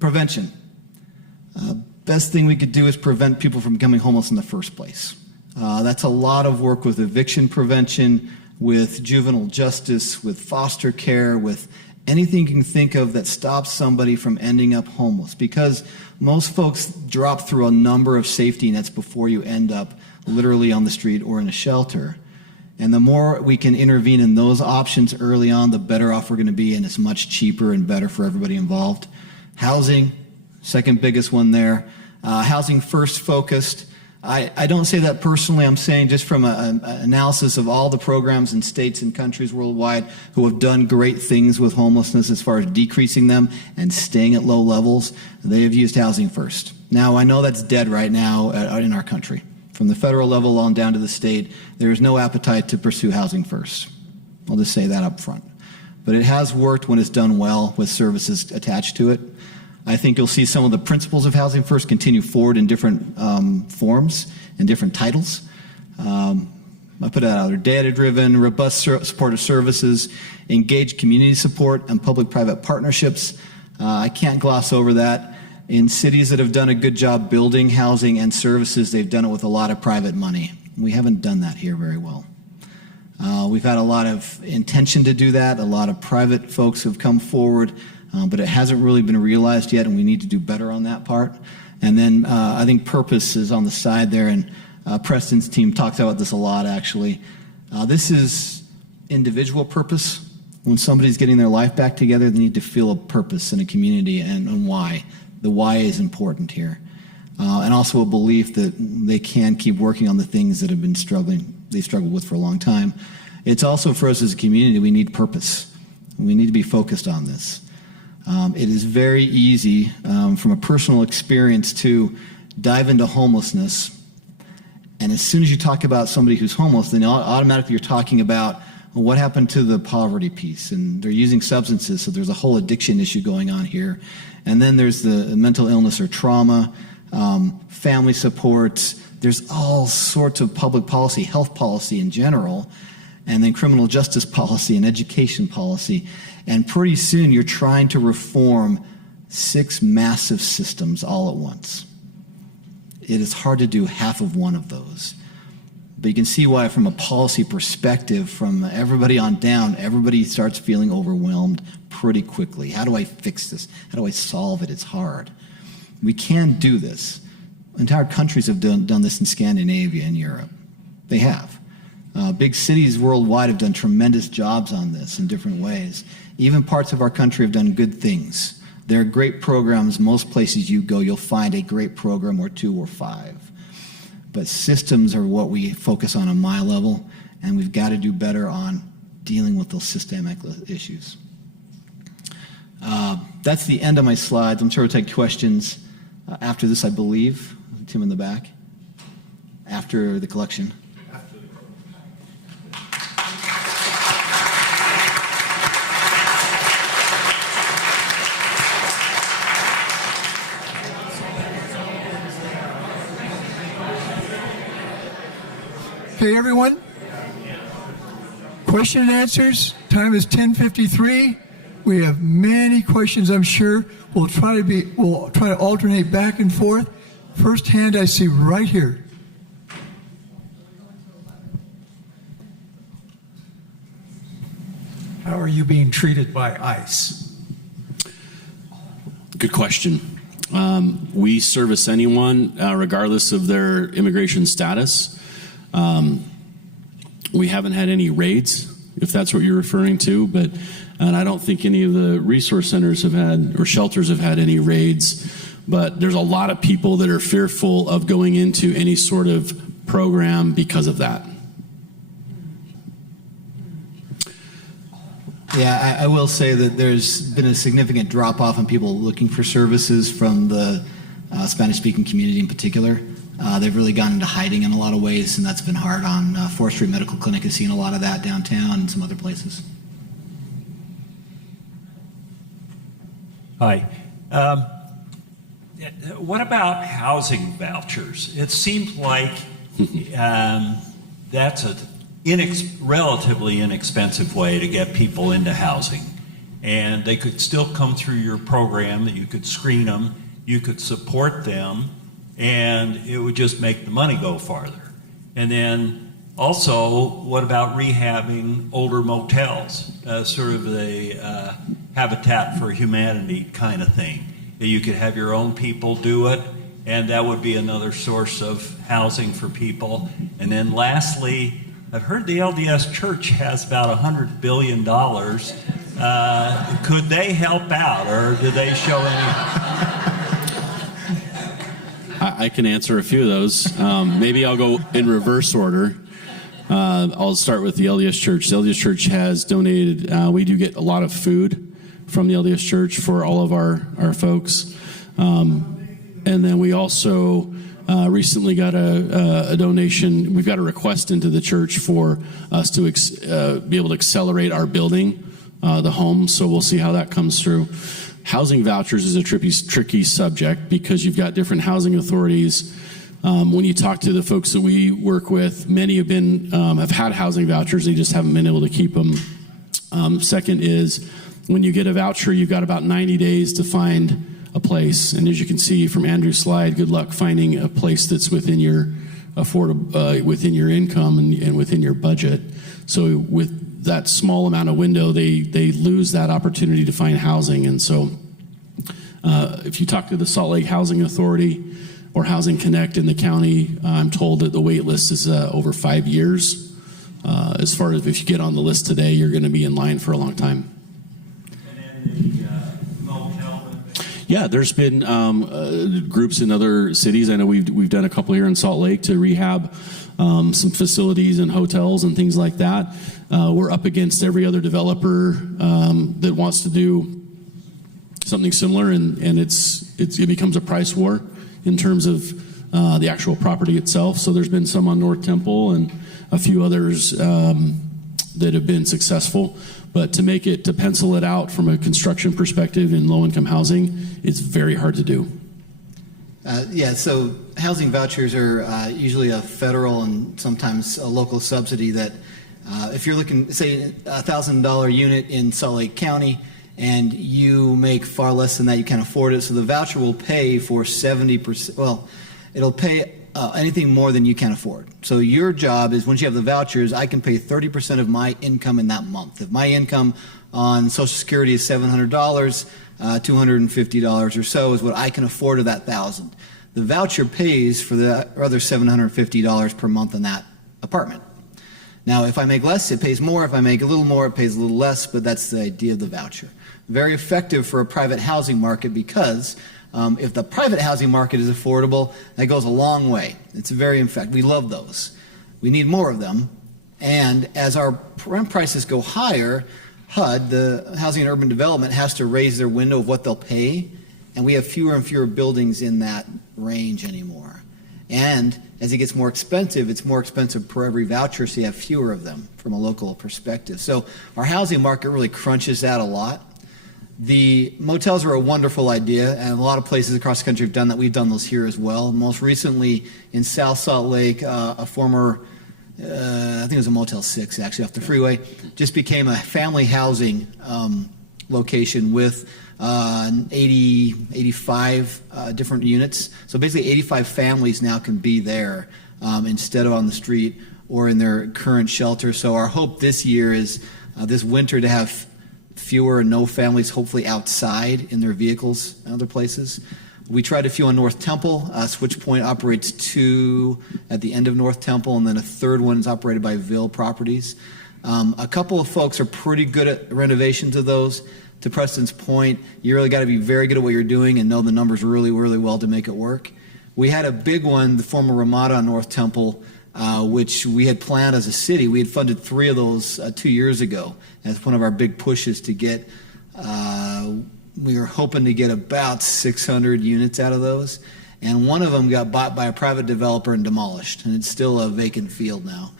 Prevention. Best thing we could do is prevent people from becoming homeless in the first place. That's a lot of work with eviction prevention, with juvenile justice, with foster care, with anything you can think of that stops somebody from ending up homeless. Because most folks drop through a number of safety nets before you end up literally on the street or in a shelter. And the more we can intervene in those options early on, the better off we're going to be, and it's much cheaper and better for everybody involved. Housing, second biggest one there. Housing first focused. I don't say that personally. I'm saying just from an analysis of all the programs in states and countries worldwide who have done great things with homelessness as far as decreasing them and staying at low levels, they have used housing first. Now, I know that's dead right now in our country. From the federal level on down to the state, there is no appetite to pursue housing first. I'll just say that up front. But it has worked when it's done well with services attached to it. I think you'll see some of the principles of Housing First continue forward in different forms and different titles. I put it out there: data-driven, robust supportive services, engaged community support, and public-private partnerships. I can't gloss over that. In cities that have done a good job building housing and services, they've done it with a lot of private money. We haven't done that here very well. We've had a lot of intention to do that. A lot of private folks have come forward, but it hasn't really been realized yet, and we need to do better on that part. And then I think purpose is on the side there, and Preston's team talks about this a lot, actually. This is individual purpose. When somebody's getting their life back together, they need to feel a purpose in a community and why. The why is important here. And also a belief that they can keep working on the things that have been they've struggled with for a long time. It's also for us as a community, we need purpose. We need to be focused on this. It is very easy from a personal experience to dive into homelessness. And as soon as you talk about somebody who's homeless, then automatically you're talking about, well, what happened to the poverty piece? And they're using substances, so there's a whole addiction issue going on here. And then there's the mental illness or trauma, family supports. There's all sorts of public policy, health policy in general, and then criminal justice policy and education policy. And pretty soon you're trying to reform 6 massive systems all at once. It is hard to do half of one of those. But you can see why from a policy perspective, from everybody on down, everybody starts feeling overwhelmed pretty quickly. How do I fix this? How do I solve it? It's hard. We can do this. Entire countries have done this in Scandinavia and Europe. They have. Big cities worldwide have done tremendous jobs on this in different ways. Even parts of our country have done good things. There are great programs. Most places you go, you'll find a great program or 2 or 5. But systems are what we focus on my level, and we've got to do better on dealing with those systemic issues. That's the end of my slides. I'm sure we'll take questions after this, I believe. Tim in the back. After the collection. Okay, everyone? Question and answers. Time is 10:53. We have many questions, I'm sure. We'll try to alternate back and forth. First hand I see right here. How are you being treated by ICE? Good question. We service anyone, regardless of their immigration status. We haven't had any raids, if that's what you're referring to, and I don't think any of the resource centers have had, or shelters have had any raids, but there's a lot of people that are fearful of going into any sort of program because of that. Yeah, I will say that there's been a significant drop-off in people looking for services from the Spanish-speaking community in particular. They've really gone into hiding in a lot of ways, and that's been hard on Forestry Medical Clinic has seen a lot of that downtown and some other places. Hi. What about housing vouchers? It seems like that's a relatively inexpensive way to get people into housing. And they could still come through your program, that you could screen them, you could support them, and it would just make the money go farther. And then also, what about rehabbing older motels, sort of the Habitat for Humanity kind of thing? You could have your own people do it, and that would be another source of housing for people. And then lastly, I've heard the LDS Church has about $100 billion. Could they help out, or do they show any? I can answer a few of those. Maybe I'll go in reverse order. I'll start with the LDS Church. The LDS Church has donated, we do get a lot of food from the LDS Church for all of our folks. And then we also recently got a donation. We've got a request into the church for us to be able to accelerate our building, the home. So we'll see how that comes through. Housing vouchers is a tricky subject because you've got different housing authorities. When you talk to the folks that we work with, many have had housing vouchers. They just haven't been able to keep them. Second is, when you get a voucher, you've got about 90 days to find a place. And as you can see from Andrew's slide, good luck finding a place that's within your within your income and within your budget. So with that small amount of window, they lose that opportunity to find housing. And so if you talk to the Salt Lake Housing Authority or Housing Connect in the county, I'm told that the wait list is over 5 years. As far as if you get on the list today, you're going to be in line for a long time. Yeah, there's been groups in other cities. I know we've done a couple here in Salt Lake to rehab some facilities and hotels and things like that. We're up against every other developer that wants to do something similar, and it becomes a price war in terms of the actual property itself. So there's been some on North Temple and a few others that have been successful. But to pencil it out from a construction perspective in low-income housing, it's very hard to do. So housing vouchers are usually a federal and sometimes a local subsidy that if you're looking, say, a $1,000 unit in Salt Lake County and you make far less than that, you can't afford it, so the voucher will pay for 70%, well, it'll pay anything more than you can afford. So your job is, once you have the vouchers, I can pay 30% of my income in that month. If my income on Social Security is $700, $250 or so is what I can afford of that $1,000. The voucher pays for the other $750 per month in that apartment. Now, if I make less, it pays more. If I make a little more, it pays a little less, but that's the idea of the voucher. Very effective for a private housing market because if the private housing market is affordable, that goes a long way. It's very, in fact, we love those. We need more of them. And as our rent prices go higher, HUD, the Housing and Urban Development, has to raise their window of what they'll pay. And we have fewer and fewer buildings in that range anymore. And as it gets more expensive, it's more expensive per every voucher, so you have fewer of them from a local perspective. So our housing market really crunches that a lot. The motels are a wonderful idea, and a lot of places across the country have done that. We've done those here as well. Most recently in South Salt Lake, a former, I think it was a Motel 6 actually off the freeway, just became a family housing location with 85 different units. So basically 85 families now can be there instead of on the street or in their current shelter. So our hope this year is this winter to have fewer and no families hopefully outside in their vehicles and other places. We tried a few on North Temple. Switch Point operates 2 at the end of North Temple, and then a third one is operated by Ville Properties. A couple of folks are pretty good at renovations of those. To Preston's point, you really got to be very good at what you're doing and know the numbers really, really well to make it work. We had a big one, the former Ramada on North Temple, which we had planned as a city. We had funded 3 of those 2 years ago as one of our big pushes to get, we were hoping to get about 600 units out of those. And one of them got bought by a private developer and demolished, and it's still a vacant field now.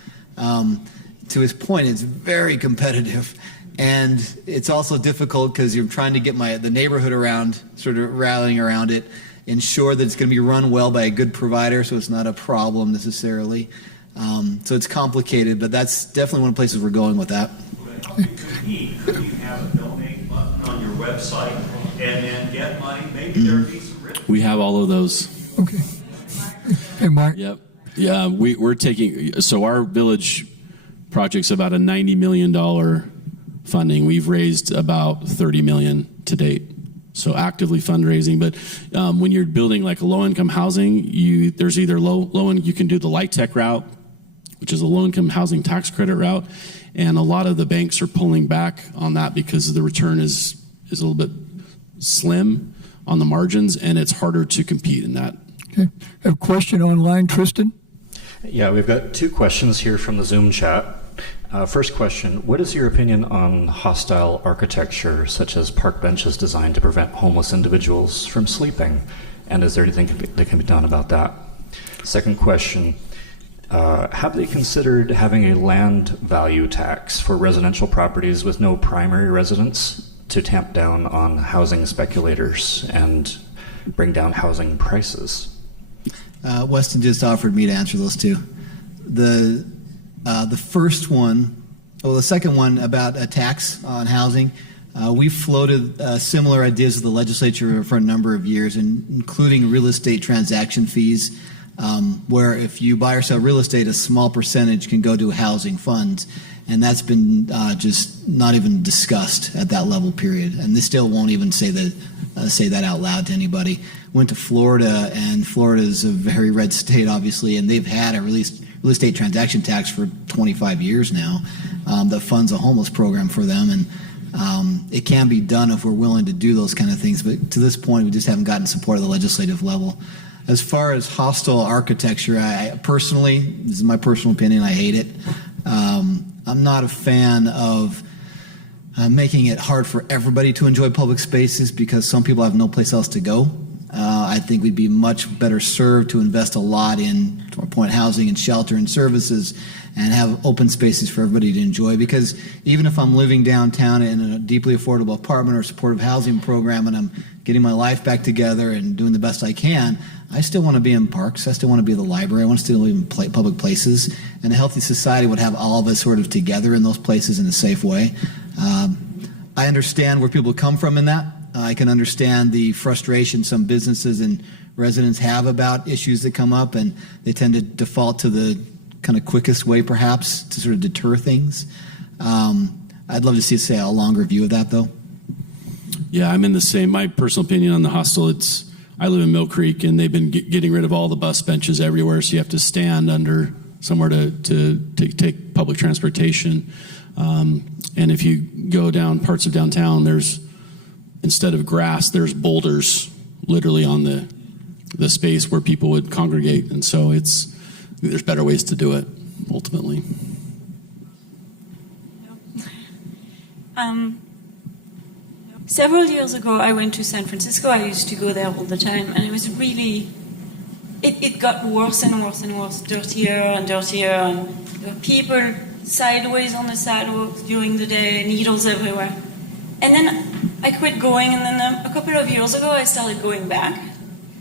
To his point, it's very competitive, and it's also difficult because you're trying to get the neighborhood around, sort of rallying around it, ensure that it's going to be run well by a good provider, so it's not a problem necessarily. So it's complicated, but that's definitely one of the places we're going with that. Could you have a donate button on your website and then get money? Maybe there'd be some risk. We have all of those. Okay. Hey, Mark. Yep. Yeah, we're taking, so our village project's about a $90 million funding. We've raised about $30 million to date. So actively fundraising. But when you're building like a low-income housing, there's either you can do the light tech route, which is a low-income housing tax credit route. And a lot of the banks are pulling back on that because the return is a little bit slim on the margins, and it's harder to compete in that. Okay. I have a question online, Tristan. Yeah, we've got 2 questions here from the Zoom chat. First question, what is your opinion on hostile architecture, such as park benches designed to prevent homeless individuals from sleeping? And is there anything that can be done about that? Second question, have they considered having a land value tax for residential properties with no primary residence to tamp down on housing speculators and bring down housing prices? Weston just offered me to answer those 2. The first one, the second one about a tax on housing, we've floated similar ideas to the legislature for a number of years, including real estate transaction fees, where if you buy or sell real estate, a small percentage can go to housing funds. And that's been just not even discussed at that level, period. And they still won't even say that out loud to anybody. Went to Florida, and Florida is a very red state, obviously, and they've had a real estate transaction tax for 25 years now that funds a homeless program for them. And it can be done if we're willing to do those kind of things. But to this point, we just haven't gotten support at the legislative level. As far as hostile architecture, I personally, this is my personal opinion, I hate it. I'm not a fan of making it hard for everybody to enjoy public spaces because some people have no place else to go. I think we'd be much better served to invest a lot in, to our point, housing and shelter and services and have open spaces for everybody to enjoy. Because even if I'm living downtown in a deeply affordable apartment or supportive housing program and I'm getting my life back together and doing the best I can, I still want to be in parks. I still want to be at the library. I want to still live in public places. And a healthy society would have all of us sort of together in those places in a safe way. I understand where people come from in that. I can understand the frustration some businesses and residents have about issues that come up, and they tend to default to the kind of quickest way, perhaps, to sort of deter things. I'd love to see, say, a longer view of that, though. Yeah, I'm in the same. My personal opinion on the hostel, I live in Mill Creek, and they've been getting rid of all the bus benches everywhere, so you have to stand under somewhere to take public transportation. And if you go down parts of downtown, instead of grass, there's boulders literally on the space where people would congregate. And so there's better ways to do it, ultimately. Several years ago, I went to San Francisco. I used to go there all the time, and it was really, it got worse and worse and worse, dirtier and dirtier, and there were people sideways on the sidewalks during the day, needles everywhere. And then I quit going, and then a couple of years ago, I started going back.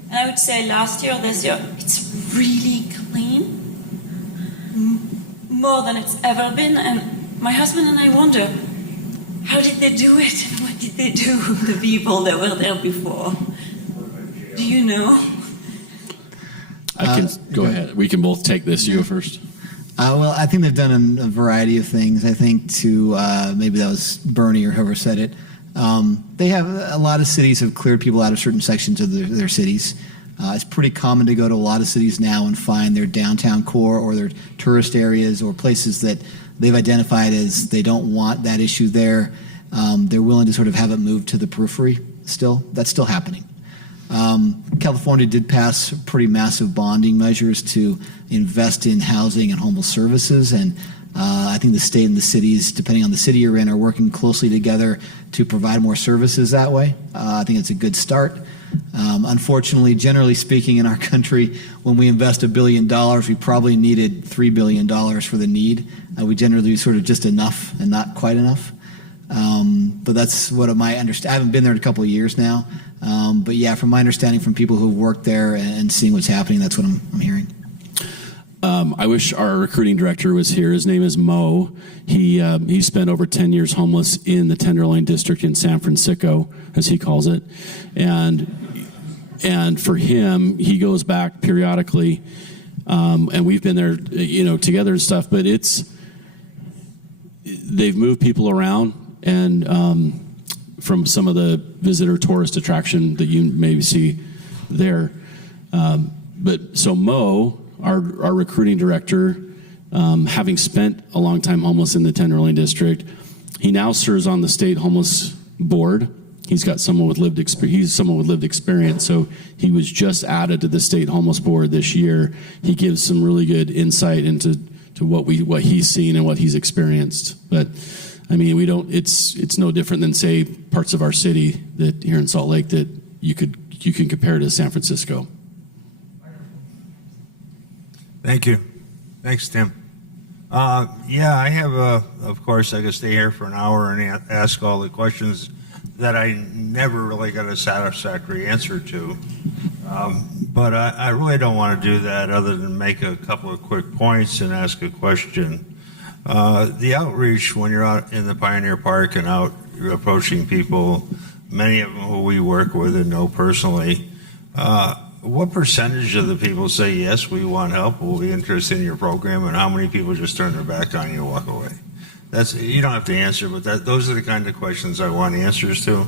And I would say last year, this year, it's really clean, more than it's ever been. And my husband and I wonder, how did they do it? And what did they do, the people that were there before? Do you know? I can go ahead. We can both take this. You go first. Well, I think they've done a variety of things. I think maybe that was Bernie or whoever said it. They have a lot of cities have cleared people out of certain sections of their cities. It's pretty common to go to a lot of cities now and find their downtown core or their tourist areas or places that they've identified as they don't want that issue there. They're willing to sort of have it moved to the periphery still. That's still happening. California did pass pretty massive bonding measures to invest in housing and homeless services, and I think the state and the cities, depending on the city you're in, are working closely together to provide more services that way. I think it's a good start. Unfortunately, generally speaking, in our country, when we invest $1 billion, we probably needed $3 billion for the need. We generally do sort of just enough and not quite enough. But that's what I haven't been there in a couple of years now. But yeah, from my understanding from people who've worked there and seeing what's happening, that's what I'm hearing. I wish our recruiting director was here. His name is Mo. He spent over 10 years homeless in the Tenderloin district in San Francisco, as he calls it. And for him, he goes back periodically. And we've been there, together and stuff, but they've moved people around, and from some of the visitor tourist attraction that you maybe see there. But so Mo, our recruiting director, having spent a long time homeless in the Tenderloin district, he now serves on the state homeless board. He's got someone with lived experience. He's someone with lived experience, so he was just added to the state homeless board this year. He gives some really good insight into what he's seen and what he's experienced. But I mean, it's no different than, say, parts of our city that here in Salt Lake that you can compare to San Francisco. Thank you. Thanks, Tim. Yeah, I have, of course, I could stay here for an hour and ask all the questions that I never really got a satisfactory answer to. But I really don't want to do that other than make a couple of quick points and ask a question. The outreach when you're out in the Pioneer Park and out, you're approaching people, many of them who we work with and know personally, what percentage of the people say, yes, we want help, we'll be interested in your program, and how many people just turn their back on you and walk away? You don't have to answer, but those are the kind of questions I want answers to.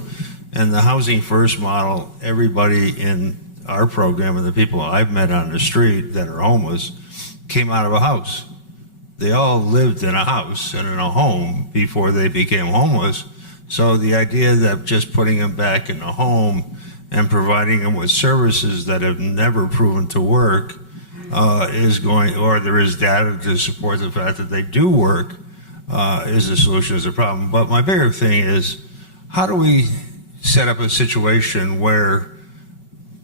And the Housing First model, everybody in our program and the people I've met on the street that are homeless came out of a house. They all lived in a house and in a home before they became homeless. So the idea that just putting them back in a home and providing them with services that have never proven to work or there is data to support the fact that they do work, is a solution, is a problem. But my bigger thing is, how do we set up a situation where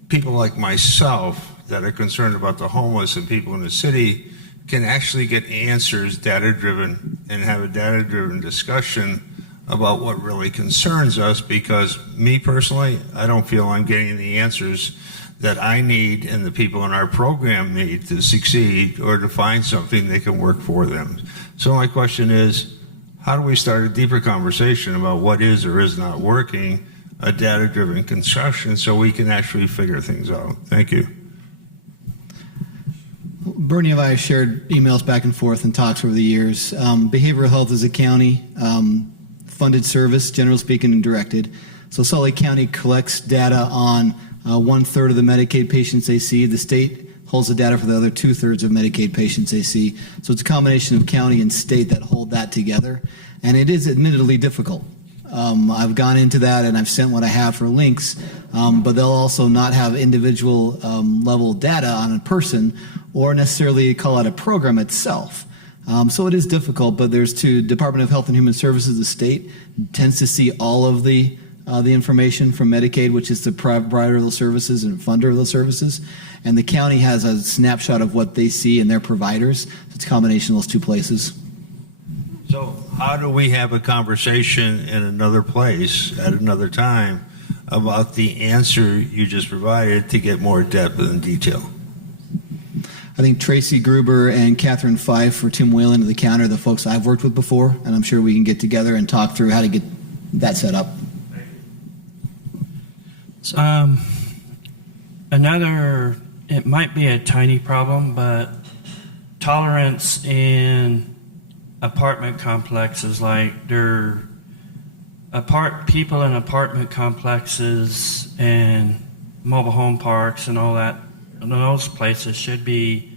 people like myself that are concerned about the homeless and people in the city can actually get answers, data-driven, and have a data-driven discussion about what really concerns us? Because me personally, I don't feel I'm getting the answers that I need and the people in our program need to succeed or to find something that can work for them. So my question is, how do we start a deeper conversation about what is or is not working, a data-driven construction, so we can actually figure things out? Thank you. Bernie and I have shared emails back and forth and talks over the years. Behavioral health is a county funded service, generally speaking, and directed. So Salt Lake County collects data on 1/3 of the Medicaid patients they see. The state holds the data for the other 2/3 of Medicaid patients they see. So it's a combination of county and state that hold that together. And it is admittedly difficult. I've gone into that and I've sent what I have for links, but they'll also not have individual level data on a person or necessarily call out a program itself. So it is difficult, but there's Department of Health and Human Services, the state tends to see all of the information from Medicaid, which is the provider of those services and funder of those services. And the county has a snapshot of what they see in their providers. So it's a combination of those two places. So how do we have a conversation in another place at another time about the answer you just provided to get more depth and detail? I think Tracy Gruber and Catherine Fife or Tim Whalen at the counter are the folks I've worked with before, and I'm sure we can get together and talk through how to get that set up. It might be a tiny problem, but tolerance in apartment complexes, like people in apartment complexes and mobile home parks and all that, those places should be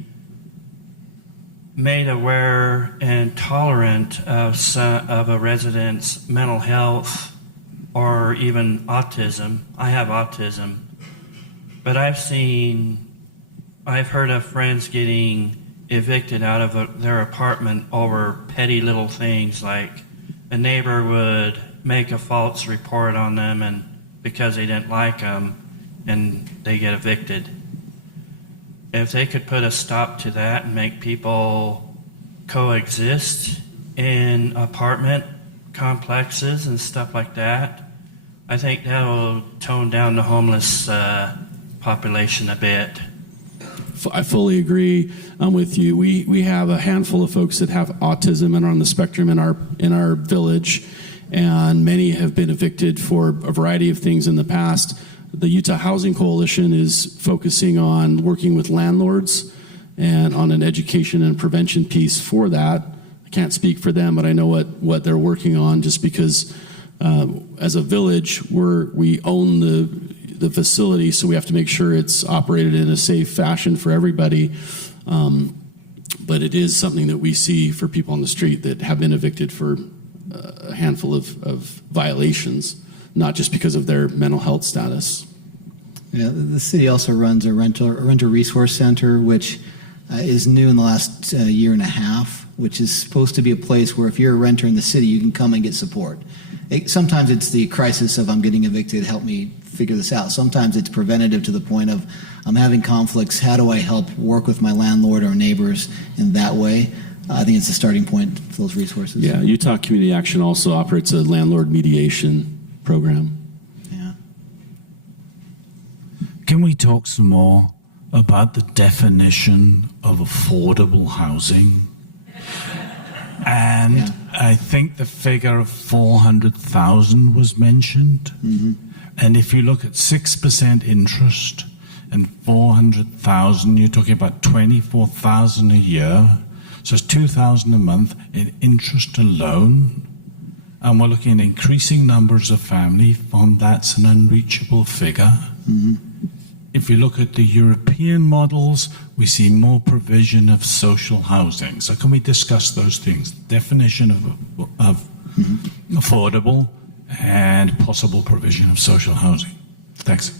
made aware and tolerant of a resident's mental health or even autism. I have autism, But I've heard of friends getting evicted out of their apartment over petty little things, like a neighbor would make a false report on them and because they didn't like them, and they get evicted. If they could put a stop to that and make people coexist in apartment complexes and stuff like that, I think that will tone down the homeless population a bit. I fully agree. I'm with you. We have a handful of folks that have autism and are on the spectrum in our village, and many have been evicted for a variety of things in the past. The Utah Housing Coalition is focusing on working with landlords and on an education and prevention piece for that. I can't speak for them, but I know what they're working on, just because as a village, we own the facility, so we have to make sure it's operated in a safe fashion for everybody. But it is something that we see for people on the street that have been evicted for a handful of violations, not just because of their mental health status. Yeah, the city also runs a renter resource center, which is new in the last year and a half, which is supposed to be a place where if you're a renter in the city, you can come and get support. Sometimes it's the crisis of I'm getting evicted, help me figure this out. Sometimes it's preventative to the point of I'm having conflicts, how do I help work with my landlord or neighbors in that way? I think it's a starting point for those resources. Yeah, Utah Community Action also operates a landlord mediation program. Yeah. Can we talk some more about the definition of affordable housing? And yeah. I think the figure of 400,000 was mentioned. Mm-hmm. And if you look at 6% interest and 400,000, you're talking about 24,000 a year. So it's 2,000 a month in interest alone. And we're looking at increasing numbers of family. That's an unreachable figure. Mm-hmm. If we look at the European models, we see more provision of social housing. So can we discuss those things? Definition of affordable and possible provision of social housing. Thanks.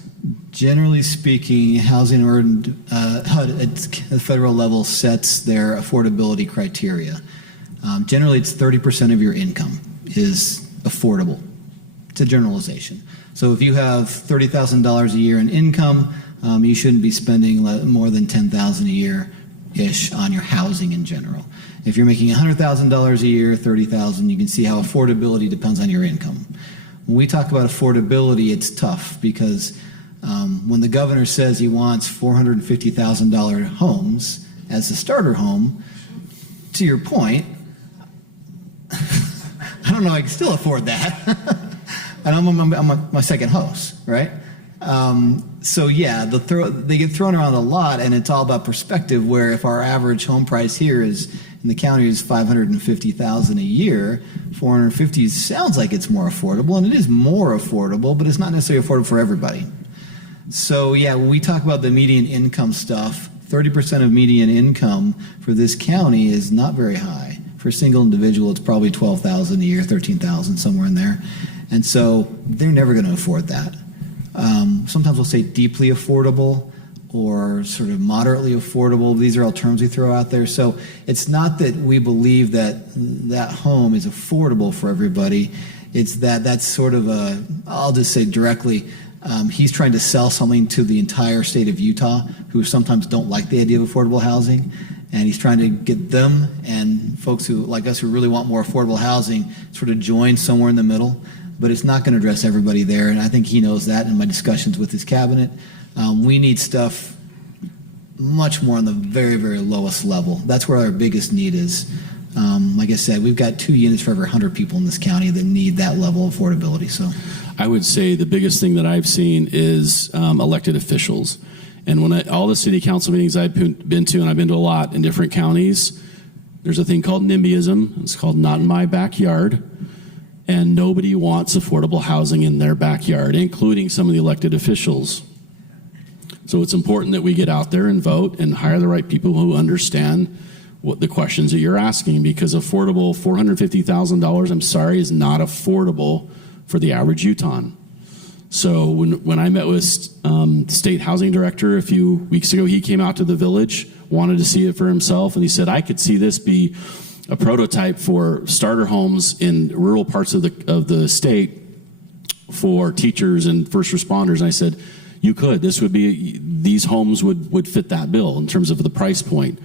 Generally speaking, housing HUD at the federal level sets their affordability criteria. Generally, it's 30% of your income is affordable. It's a generalization. So if you have $30,000 a year in income, you shouldn't be spending more than $10,000 a year-ish on your housing in general. If you're making $100,000 a year, $30,000, you can see how affordability depends on your income. When we talk about affordability, it's tough because when the governor says he wants $450,000 homes as a starter home, to your point, I don't know, I can still afford that. And I'm on my second house, right? So yeah, they get thrown around a lot, and it's all about perspective, where if our average home price here is in the county is $550,000 a year, 450 sounds like it's more affordable, and it is more affordable, but it's not necessarily affordable for everybody. So yeah, when we talk about the median income stuff, 30% of median income for this county is not very high. For a single individual, it's probably $12,000 a year, $13,000, somewhere in there. And so they're never going to afford that. Sometimes we'll say deeply affordable or sort of moderately affordable. These are all terms we throw out there. So it's not that we believe that that home is affordable for everybody. It's that's sort of I'll just say directly, he's trying to sell something to the entire state of Utah who sometimes don't like the idea of affordable housing. And he's trying to get them and folks who, like us, who really want more affordable housing, sort of join somewhere in the middle. But it's not going to address everybody there, and I think he knows that in my discussions with his cabinet. We need stuff much more on the very, very lowest level. That's where our biggest need is. Like I said, we've got 2 units for every 100 people in this county that need that level of affordability. So, I would say the biggest thing that I've seen is elected officials. And when all the city council meetings I've been to, and I've been to a lot in different counties, there's a thing called NIMBYism. It's called not in my backyard. And nobody wants affordable housing in their backyard, including some of the elected officials. So it's important that we get out there and vote and hire the right people who understand what the questions that you're asking, because affordable $450,000, I'm sorry, is not affordable for the average Utahn. So when I met with the state housing director a few weeks ago, he came out to the village, wanted to see it for himself, and he said, I could see this be a prototype for starter homes in rural parts of the state for teachers and first responders. And I said, you could. These homes would fit that bill in terms of the price point.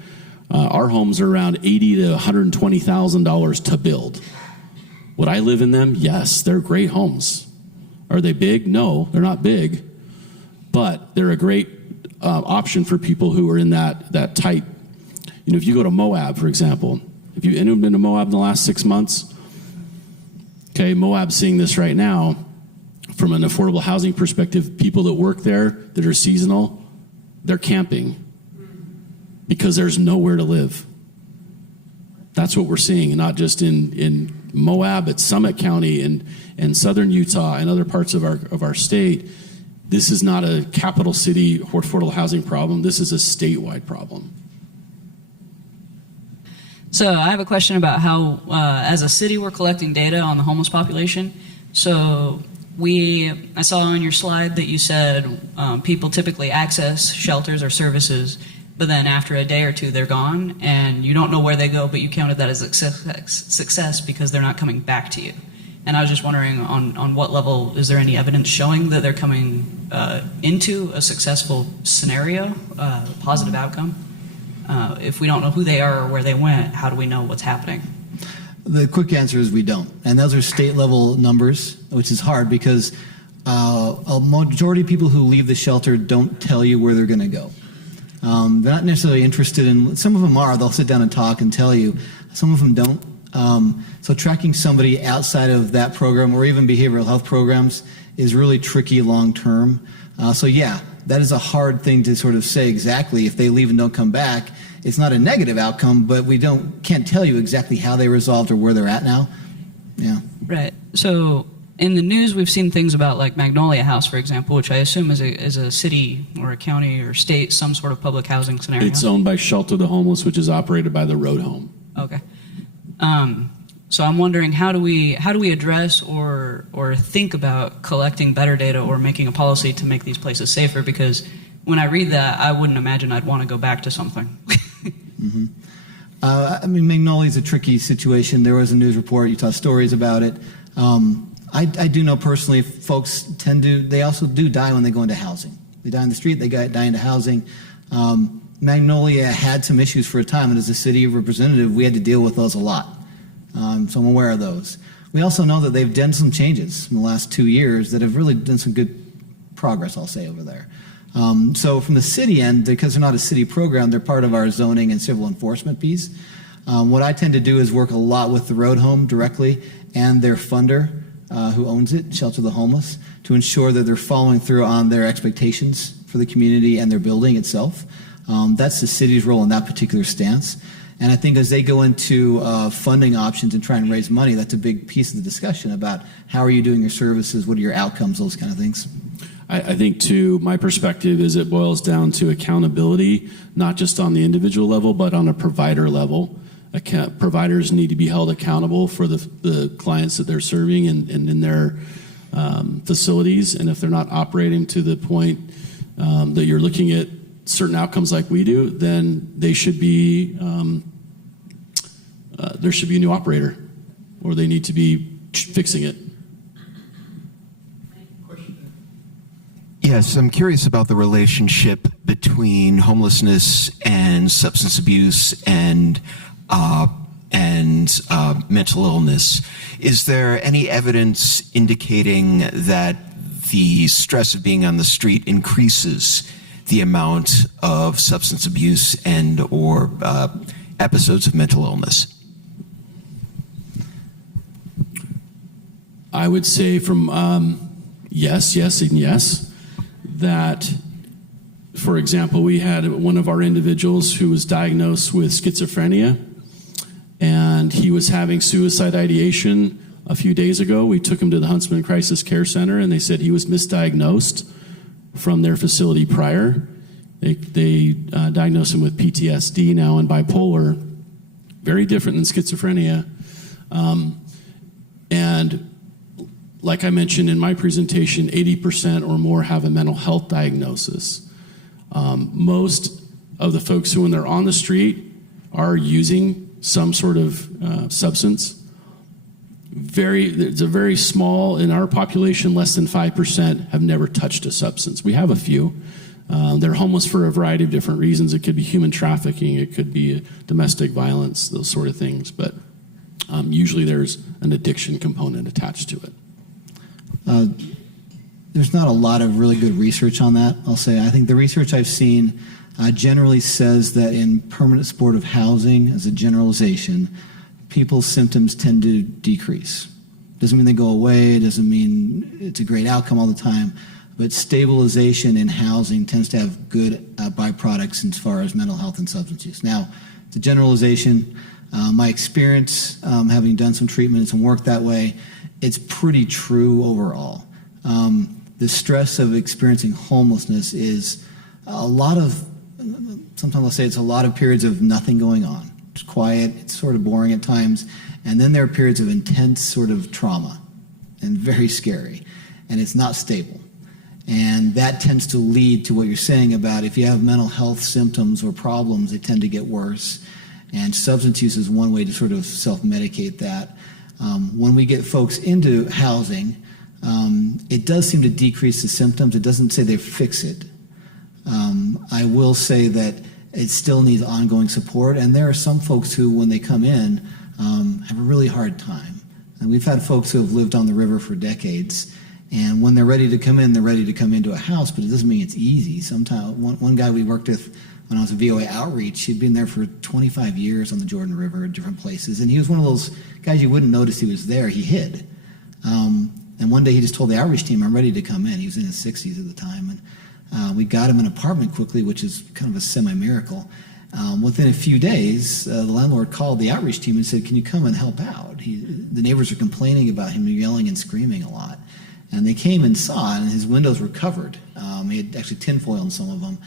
Our homes are around $80,000 to $120,000 to build. Would I live in them? Yes, they're great homes. Are they big? No, they're not big, but they're a great option for people who are in that tight. If you go to Moab, for example, if you've been to Moab in the last 6 months, okay, Moab's seeing this right now. From an affordable housing perspective, people that work there that are seasonal, they're camping because there's nowhere to live. That's what we're seeing, and not just in Moab, but Summit County and southern Utah and other parts of our state. This is not a capital city affordable housing problem. This is a statewide problem. So I have a question about how, as a city, we're collecting data on the homeless population. So I saw on your slide that you said people typically access shelters or services, but then after a day or two, they're gone, and you don't know where they go, but you counted that as a success because they're not coming back to you. And I was just wondering on what level, is there any evidence showing that they're coming into a successful scenario, positive outcome? If we don't know who they are or where they went, how do we know what's happening? The quick answer is we don't. And those are state level numbers, which is hard because a majority of people who leave the shelter don't tell you where they're going to go. They're not necessarily interested in, some of them are, they'll sit down and talk and tell you. Some of them don't. So tracking somebody outside of that program or even behavioral health programs is really tricky long term. So yeah, that is a hard thing to sort of say exactly. If they leave and don't come back, it's not a negative outcome, but we can't tell you exactly how they resolved or where they're at now. Yeah. Right. So in the news, we've seen things about like Magnolia House, for example, which I assume is a city or a county or state, some sort of public housing scenario. It's owned by Shelter the Homeless, which is operated by the Road Home. Okay. So I'm wondering, how do we address or think about collecting better data or making a policy to make these places safer? Because when I read that, I wouldn't imagine I'd want to go back to something. Mm-hmm. Magnolia is a tricky situation. There was a news report. You saw stories about it. I do know personally, folks they also do die when they go into housing. They die in the street, they die into housing. Magnolia had some issues for a time, and as a city representative, we had to deal with those a lot. So I'm aware of those. We also know that they've done some changes in the last 2 years that have really done some good progress, I'll say, over there. So from the city end, because they're not a city program, they're part of our zoning and civil enforcement piece. What I tend to do is work a lot with the Road Home directly and their funder, who owns it, Shelter the Homeless, to ensure that they're following through on their expectations for the community and their building itself. That's the city's role in that particular stance. And I think as they go into funding options and try and raise money, that's a big piece of the discussion about how are you doing your services, what are your outcomes, those kind of things. I think, too, my perspective is it boils down to accountability, not just on the individual level, but on a provider level. Providers need to be held accountable for the clients that they're serving and in their facilities. And if they're not operating to the point that you're looking at certain outcomes like we do, then they should be there should be a new operator, or they need to be fixing it. Yes, I'm curious about the relationship between homelessness and substance abuse and mental illness. Is there any evidence indicating that the stress of being on the street increases the amount of substance abuse and or episodes of mental illness? I would say from yes, and yes. That, for example, we had one of our individuals who was diagnosed with schizophrenia, and he was having suicide ideation a few days ago. We took him to the Huntsman Crisis Care Center, and they said he was misdiagnosed from their facility prior. They diagnosed him with PTSD now and bipolar, very different than schizophrenia. And like I mentioned in my presentation, 80% or more have a mental health diagnosis. Most of the folks who, when they're on the street, are using some sort of substance. It's a very small, in our population, less than 5% have never touched a substance. We have a few. They're homeless for a variety of different reasons. It could be human trafficking, it could be domestic violence, those sort of things. But usually there's an addiction component attached to it. There's not a lot of really good research on that, I'll say. I think the research I've seen generally says that in permanent supportive housing, as a generalization, people's symptoms tend to decrease. Doesn't mean they go away, doesn't mean it's a great outcome all the time, but stabilization in housing tends to have good byproducts as far as mental health and substance use. Now, it's a generalization. My experience, having done some treatment and some work that way, it's pretty true overall. The stress of experiencing homelessness is a lot of, sometimes I'll say it's a lot of periods of nothing going on. It's quiet, it's sort of boring at times, and then there are periods of intense sort of trauma and very scary, and it's not stable. And that tends to lead to what you're saying about if you have mental health symptoms or problems, they tend to get worse. And substance use is one way to sort of self-medicate that. When we get folks into housing, it does seem to decrease the symptoms. It doesn't say they fix it. I will say that it still needs ongoing support, and there are some folks who, when they come in, have a really hard time. And we've had folks who have lived on the river for decades, and when they're ready to come in, they're ready to come into a house, but it doesn't mean it's easy. Sometimes, one guy we worked with when I was at VOA Outreach, he'd been there for 25 years on the Jordan River at different places, and he was one of those guys you wouldn't notice he was there. He hid. And one day he just told the outreach team, I'm ready to come in. He was in his 60s at the time, and we got him an apartment quickly, which is kind of a semi-miracle. Within a few days, the landlord called the outreach team and said, can you come and help out? The neighbors are complaining about him yelling and screaming a lot. And they came and saw, and his windows were covered. He had actually tinfoil in some of them,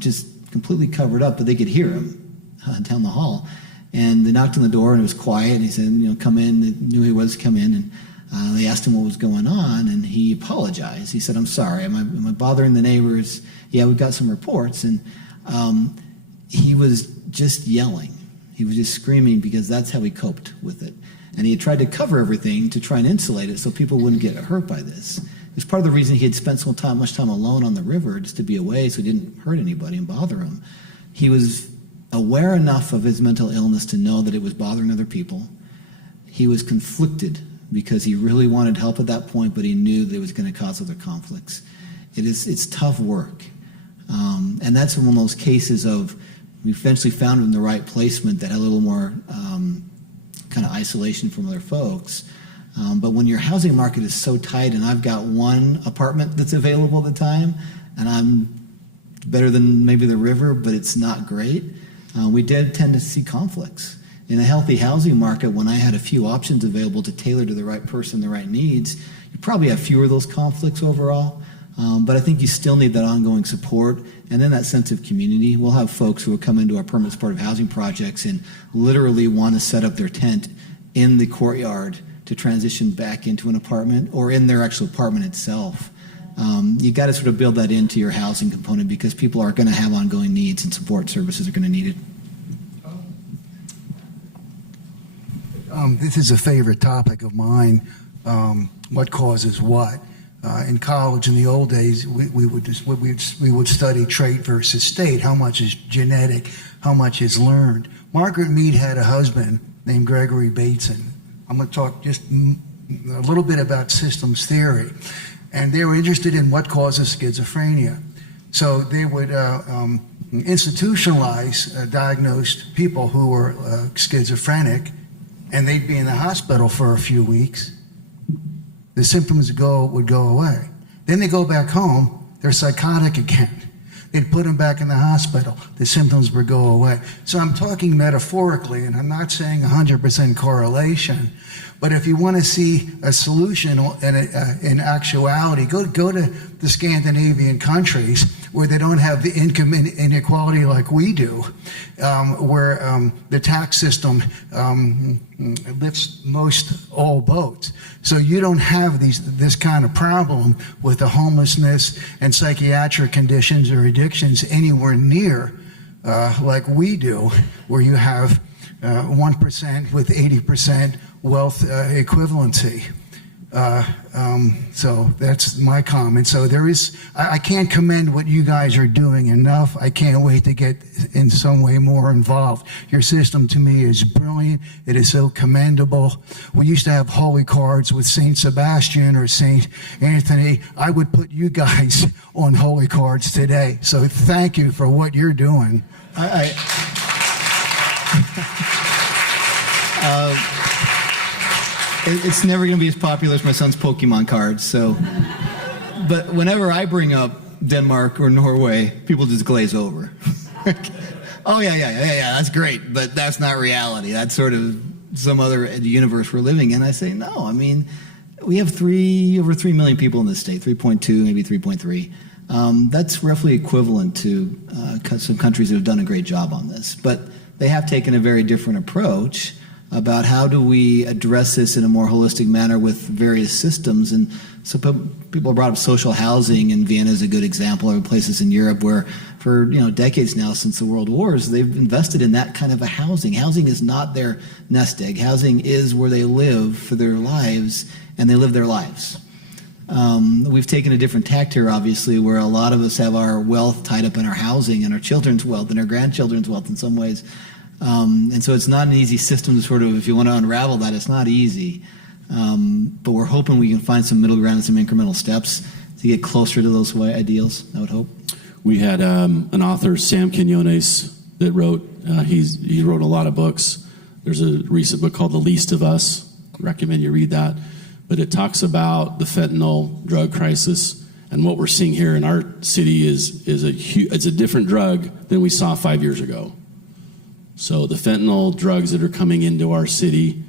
just completely covered up, but they could hear him down the hall. And they knocked on the door, and it was quiet, and he said, come in. They knew he was come in, and they asked him what was going on, and he apologized. He said, I'm sorry, am I bothering the neighbors? Yeah, we've got some reports. And he was just yelling. He was just screaming because that's how he coped with it. And he had tried to cover everything to try and insulate it so people wouldn't get hurt by this. It was part of the reason he had spent so much time alone on the river, just to be away so he didn't hurt anybody and bother them. He was aware enough of his mental illness to know that it was bothering other people. He was conflicted because he really wanted help at that point, but he knew that it was going to cause other conflicts. It's tough work. And that's one of those cases of, we eventually found him in the right placement that had a little more kind of isolation from other folks. But when your housing market is so tight, and I've got one apartment that's available at the time, and I'm better than maybe the river, but it's not great, we did tend to see conflicts. In a healthy housing market, when I had a few options available to tailor to the right person, the right needs, you probably have fewer of those conflicts overall. But I think you still need that ongoing support and then that sense of community. We'll have folks who will come into our permanent supportive housing projects and literally want to set up their tent in the courtyard to transition back into an apartment or in their actual apartment itself. You got to sort of build that into your housing component because people are going to have ongoing needs and support services are going to need it. This is a favorite topic of mine, what causes what. In college in the old days, we would study trait versus state, how much is genetic, how much is learned. Margaret Mead had a husband named Gregory Bateson. I'm going to talk just a little bit about systems theory. And they were interested in what causes schizophrenia. So they would institutionalize diagnosed people who were schizophrenic, and they'd be in the hospital for a few weeks. The symptoms would go away. Then they go back home, they're psychotic again. They'd put them back in the hospital, the symptoms would go away. So I'm talking metaphorically, and I'm not saying 100% correlation, but if you want to see a solution in actuality, go to the Scandinavian countries where they don't have the income inequality like we do, where the tax system lifts all boats. So you don't have this kind of problem with the homelessness and psychiatric conditions or addictions anywhere near like we do, where you have 1% with 80% wealth equivalency. So that's my comment. So I can't commend what you guys are doing enough. I can't wait to get in some way more involved. Your system to me is brilliant. It is so commendable. We used to have holy cards with St. Sebastian or St. Anthony. I would put you guys on holy cards today. So thank you for what you're doing. It's never going to be as popular as my son's Pokemon cards. So, but whenever I bring up Denmark or Norway, people just glaze over. Oh yeah, that's great, but that's not reality. That's sort of some other universe we're living in. I say no. I mean, we have over 3 million people in this state, 3.2, maybe 3.3. That's roughly equivalent to some countries that have done a great job on this, but they have taken a very different approach about how do we address this in a more holistic manner with various systems. And so people brought up social housing, and Vienna is a good example, or places in Europe where for decades now since the World Wars, they've invested in that kind of a housing. Housing is not their nest egg. Housing is where they live for their lives, and they live their lives. We've taken a different tact here, obviously, where a lot of us have our wealth tied up in our housing and our children's wealth and our grandchildren's wealth in some ways. And so it's not an easy system to sort of, if you want to unravel that, it's not easy. But we're hoping we can find some middle ground and some incremental steps to get closer to those ideals, I would hope. We had an author, Sam Quinones, that wrote, he wrote a lot of books. There's a recent book called The Least of Us. I recommend you read that. But it talks about the fentanyl drug crisis, and what we're seeing here in our city is it's a different drug than we saw 5 years ago. So the fentanyl drugs that are coming into our city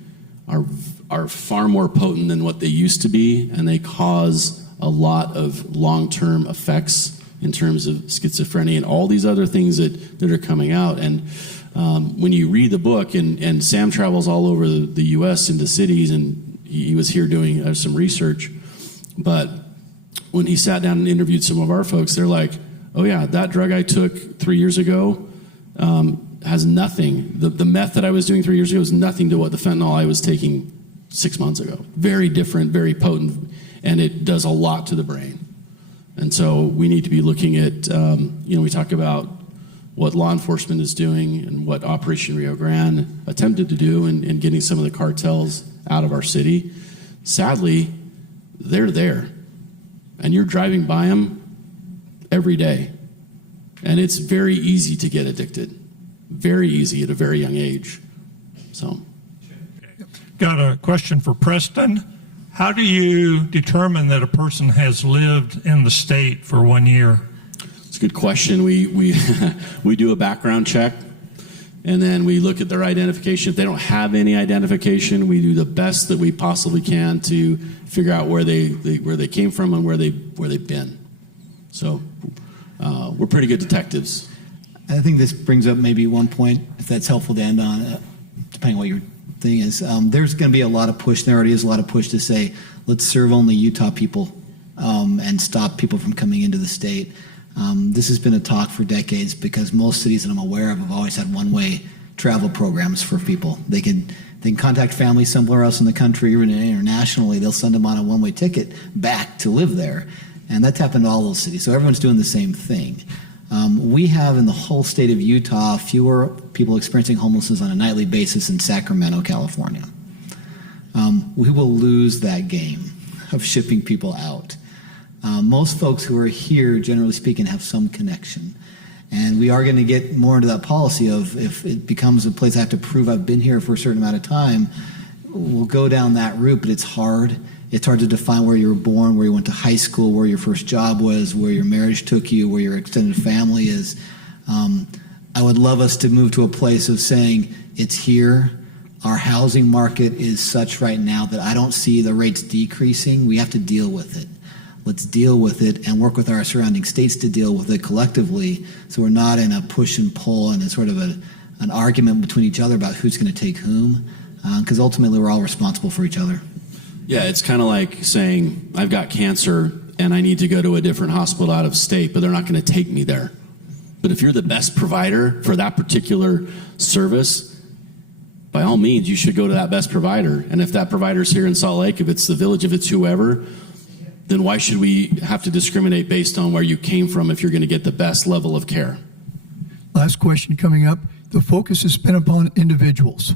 are far more potent than what they used to be, and they cause a lot of long-term effects in terms of schizophrenia and all these other things that are coming out. And when you read the book, and Sam travels all over the U.S. into cities, and he was here doing some research, but when he sat down and interviewed some of our folks, they're like, oh yeah, that drug I took 3 years ago has nothing. The meth that I was doing 3 years ago is nothing to what the fentanyl I was taking 6 months ago. Very different, very potent, and it does a lot to the brain. And so we need to be looking at, we talk about what law enforcement is doing and what Operation Rio Grande attempted to do in getting some of the cartels out of our city. Sadly, they're there, and you're driving by them every day, and it's very easy to get addicted. Very easy at a very young age. So, got a question for Preston. How do you determine that a person has lived in the state for 1 year? It's a good question. We do a background check, and then we look at their identification. If they don't have any identification, we do the best that we possibly can to figure out where they came from and where they've been. So we're pretty good detectives. I think this brings up maybe one point, if that's helpful to end on, depending on what your thing is. There's going to be a lot of push, there already is a lot of push to say, let's serve only Utah people and stop people from coming into the state. This has been a talk for decades because most cities that I'm aware of have always had one-way travel programs for people. They can contact family somewhere else in the country or internationally. They'll send them on a one-way ticket back to live there. And that's happened to all those cities. So everyone's doing the same thing. We have in the whole state of Utah fewer people experiencing homelessness on a nightly basis in Sacramento, California. We will lose that game of shipping people out. Most folks who are here, generally speaking, have some connection. And we are going to get more into that policy of if it becomes a place I have to prove I've been here for a certain amount of time, we'll go down that route, but it's hard. It's hard to define where you were born, where you went to high school, where your first job was, where your marriage took you, where your extended family is. I would love us to move to a place of saying it's here. Our housing market is such right now that I don't see the rates decreasing. We have to deal with it. Let's deal with it and work with our surrounding states to deal with it collectively, so we're not in a push and pull and a sort of an argument between each other about who's going to take whom, because ultimately we're all responsible for each other. Yeah, it's kind of like saying, I've got cancer and I need to go to a different hospital out of state, but they're not going to take me there. But if you're the best provider for that particular service, by all means, you should go to that best provider. And if that provider's here in Salt Lake, if it's the village, if it's whoever, then why should we have to discriminate based on where you came from if you're going to get the best level of care? Last question coming up. The focus has been upon individuals.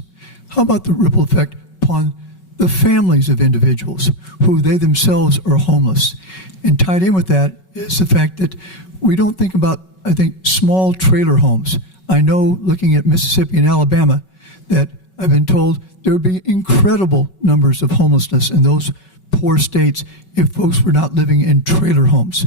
How about the ripple effect upon the families of individuals who they themselves are homeless? And tied in with that is the fact that we don't think about, I think, small trailer homes. I know, looking at Mississippi and Alabama, that I've been told there would be incredible numbers of homelessness in those poor states if folks were not living in trailer homes.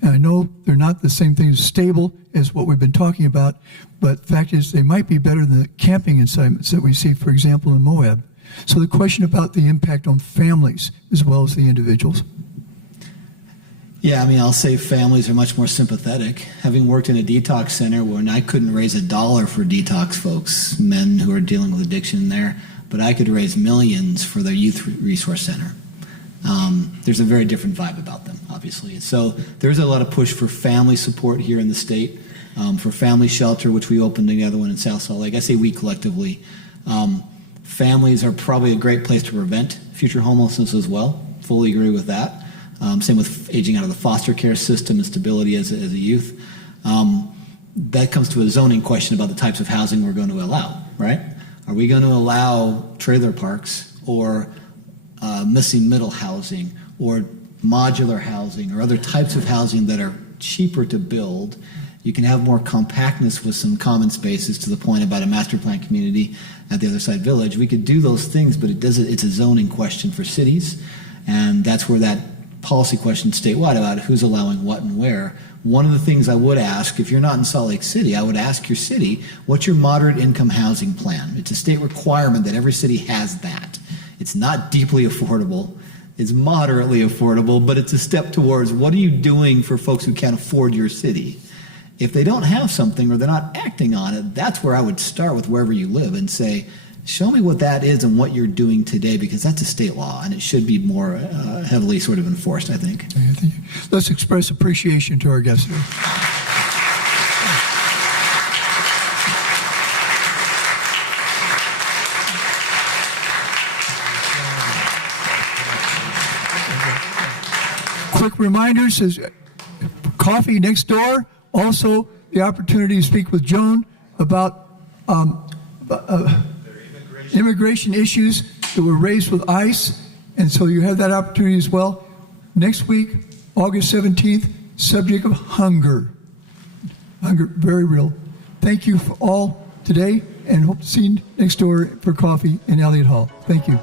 And I know they're not the same thing as stable as what we've been talking about, but the fact is they might be better than the camping assignments that we see, for example, in Moab. So the question about the impact on families as well as the individuals. Yeah, I mean, I'll say families are much more sympathetic. Having worked in a detox center when I couldn't raise $1 for detox folks, men who are dealing with addiction there, but I could raise millions for their youth resource center. There's a very different vibe about them, obviously. So there's a lot of push for family support here in the state, for family shelter, which we opened another one in South Salt Lake. I say we collectively. Families are probably a great place to prevent future homelessness as well. Fully agree with that. Same with aging out of the foster care system and stability as a youth. That comes to a zoning question about the types of housing we're going to allow, right? Are we going to allow trailer parks or missing middle housing or modular housing or other types of housing that are cheaper to build? You can have more compactness with some common spaces, to the point about a master plan community at the other side village. We could do those things, but it's a zoning question for cities, and that's where that policy question statewide about who's allowing what and where. One of the things I would ask, if you're not in Salt Lake City, I would ask your city, what's your moderate income housing plan? It's a state requirement that every city has that. It's not deeply affordable. It's moderately affordable, but it's a step towards what are you doing for folks who can't afford your city? If they don't have something or they're not acting on it, that's where I would start with wherever you live and say, show me what that is and what you're doing today, because that's a state law and it should be more heavily sort of enforced, I think. Let's express appreciation to our guests today. Quick reminders, is coffee next door. Also, the opportunity to speak with Joan about immigration issues that were raised with ICE, and so you have that opportunity as well. Next week, August 17th, subject of hunger. Hunger, very real. Thank you for all today, and hope to see you next door for coffee in Elliott Hall. Thank you.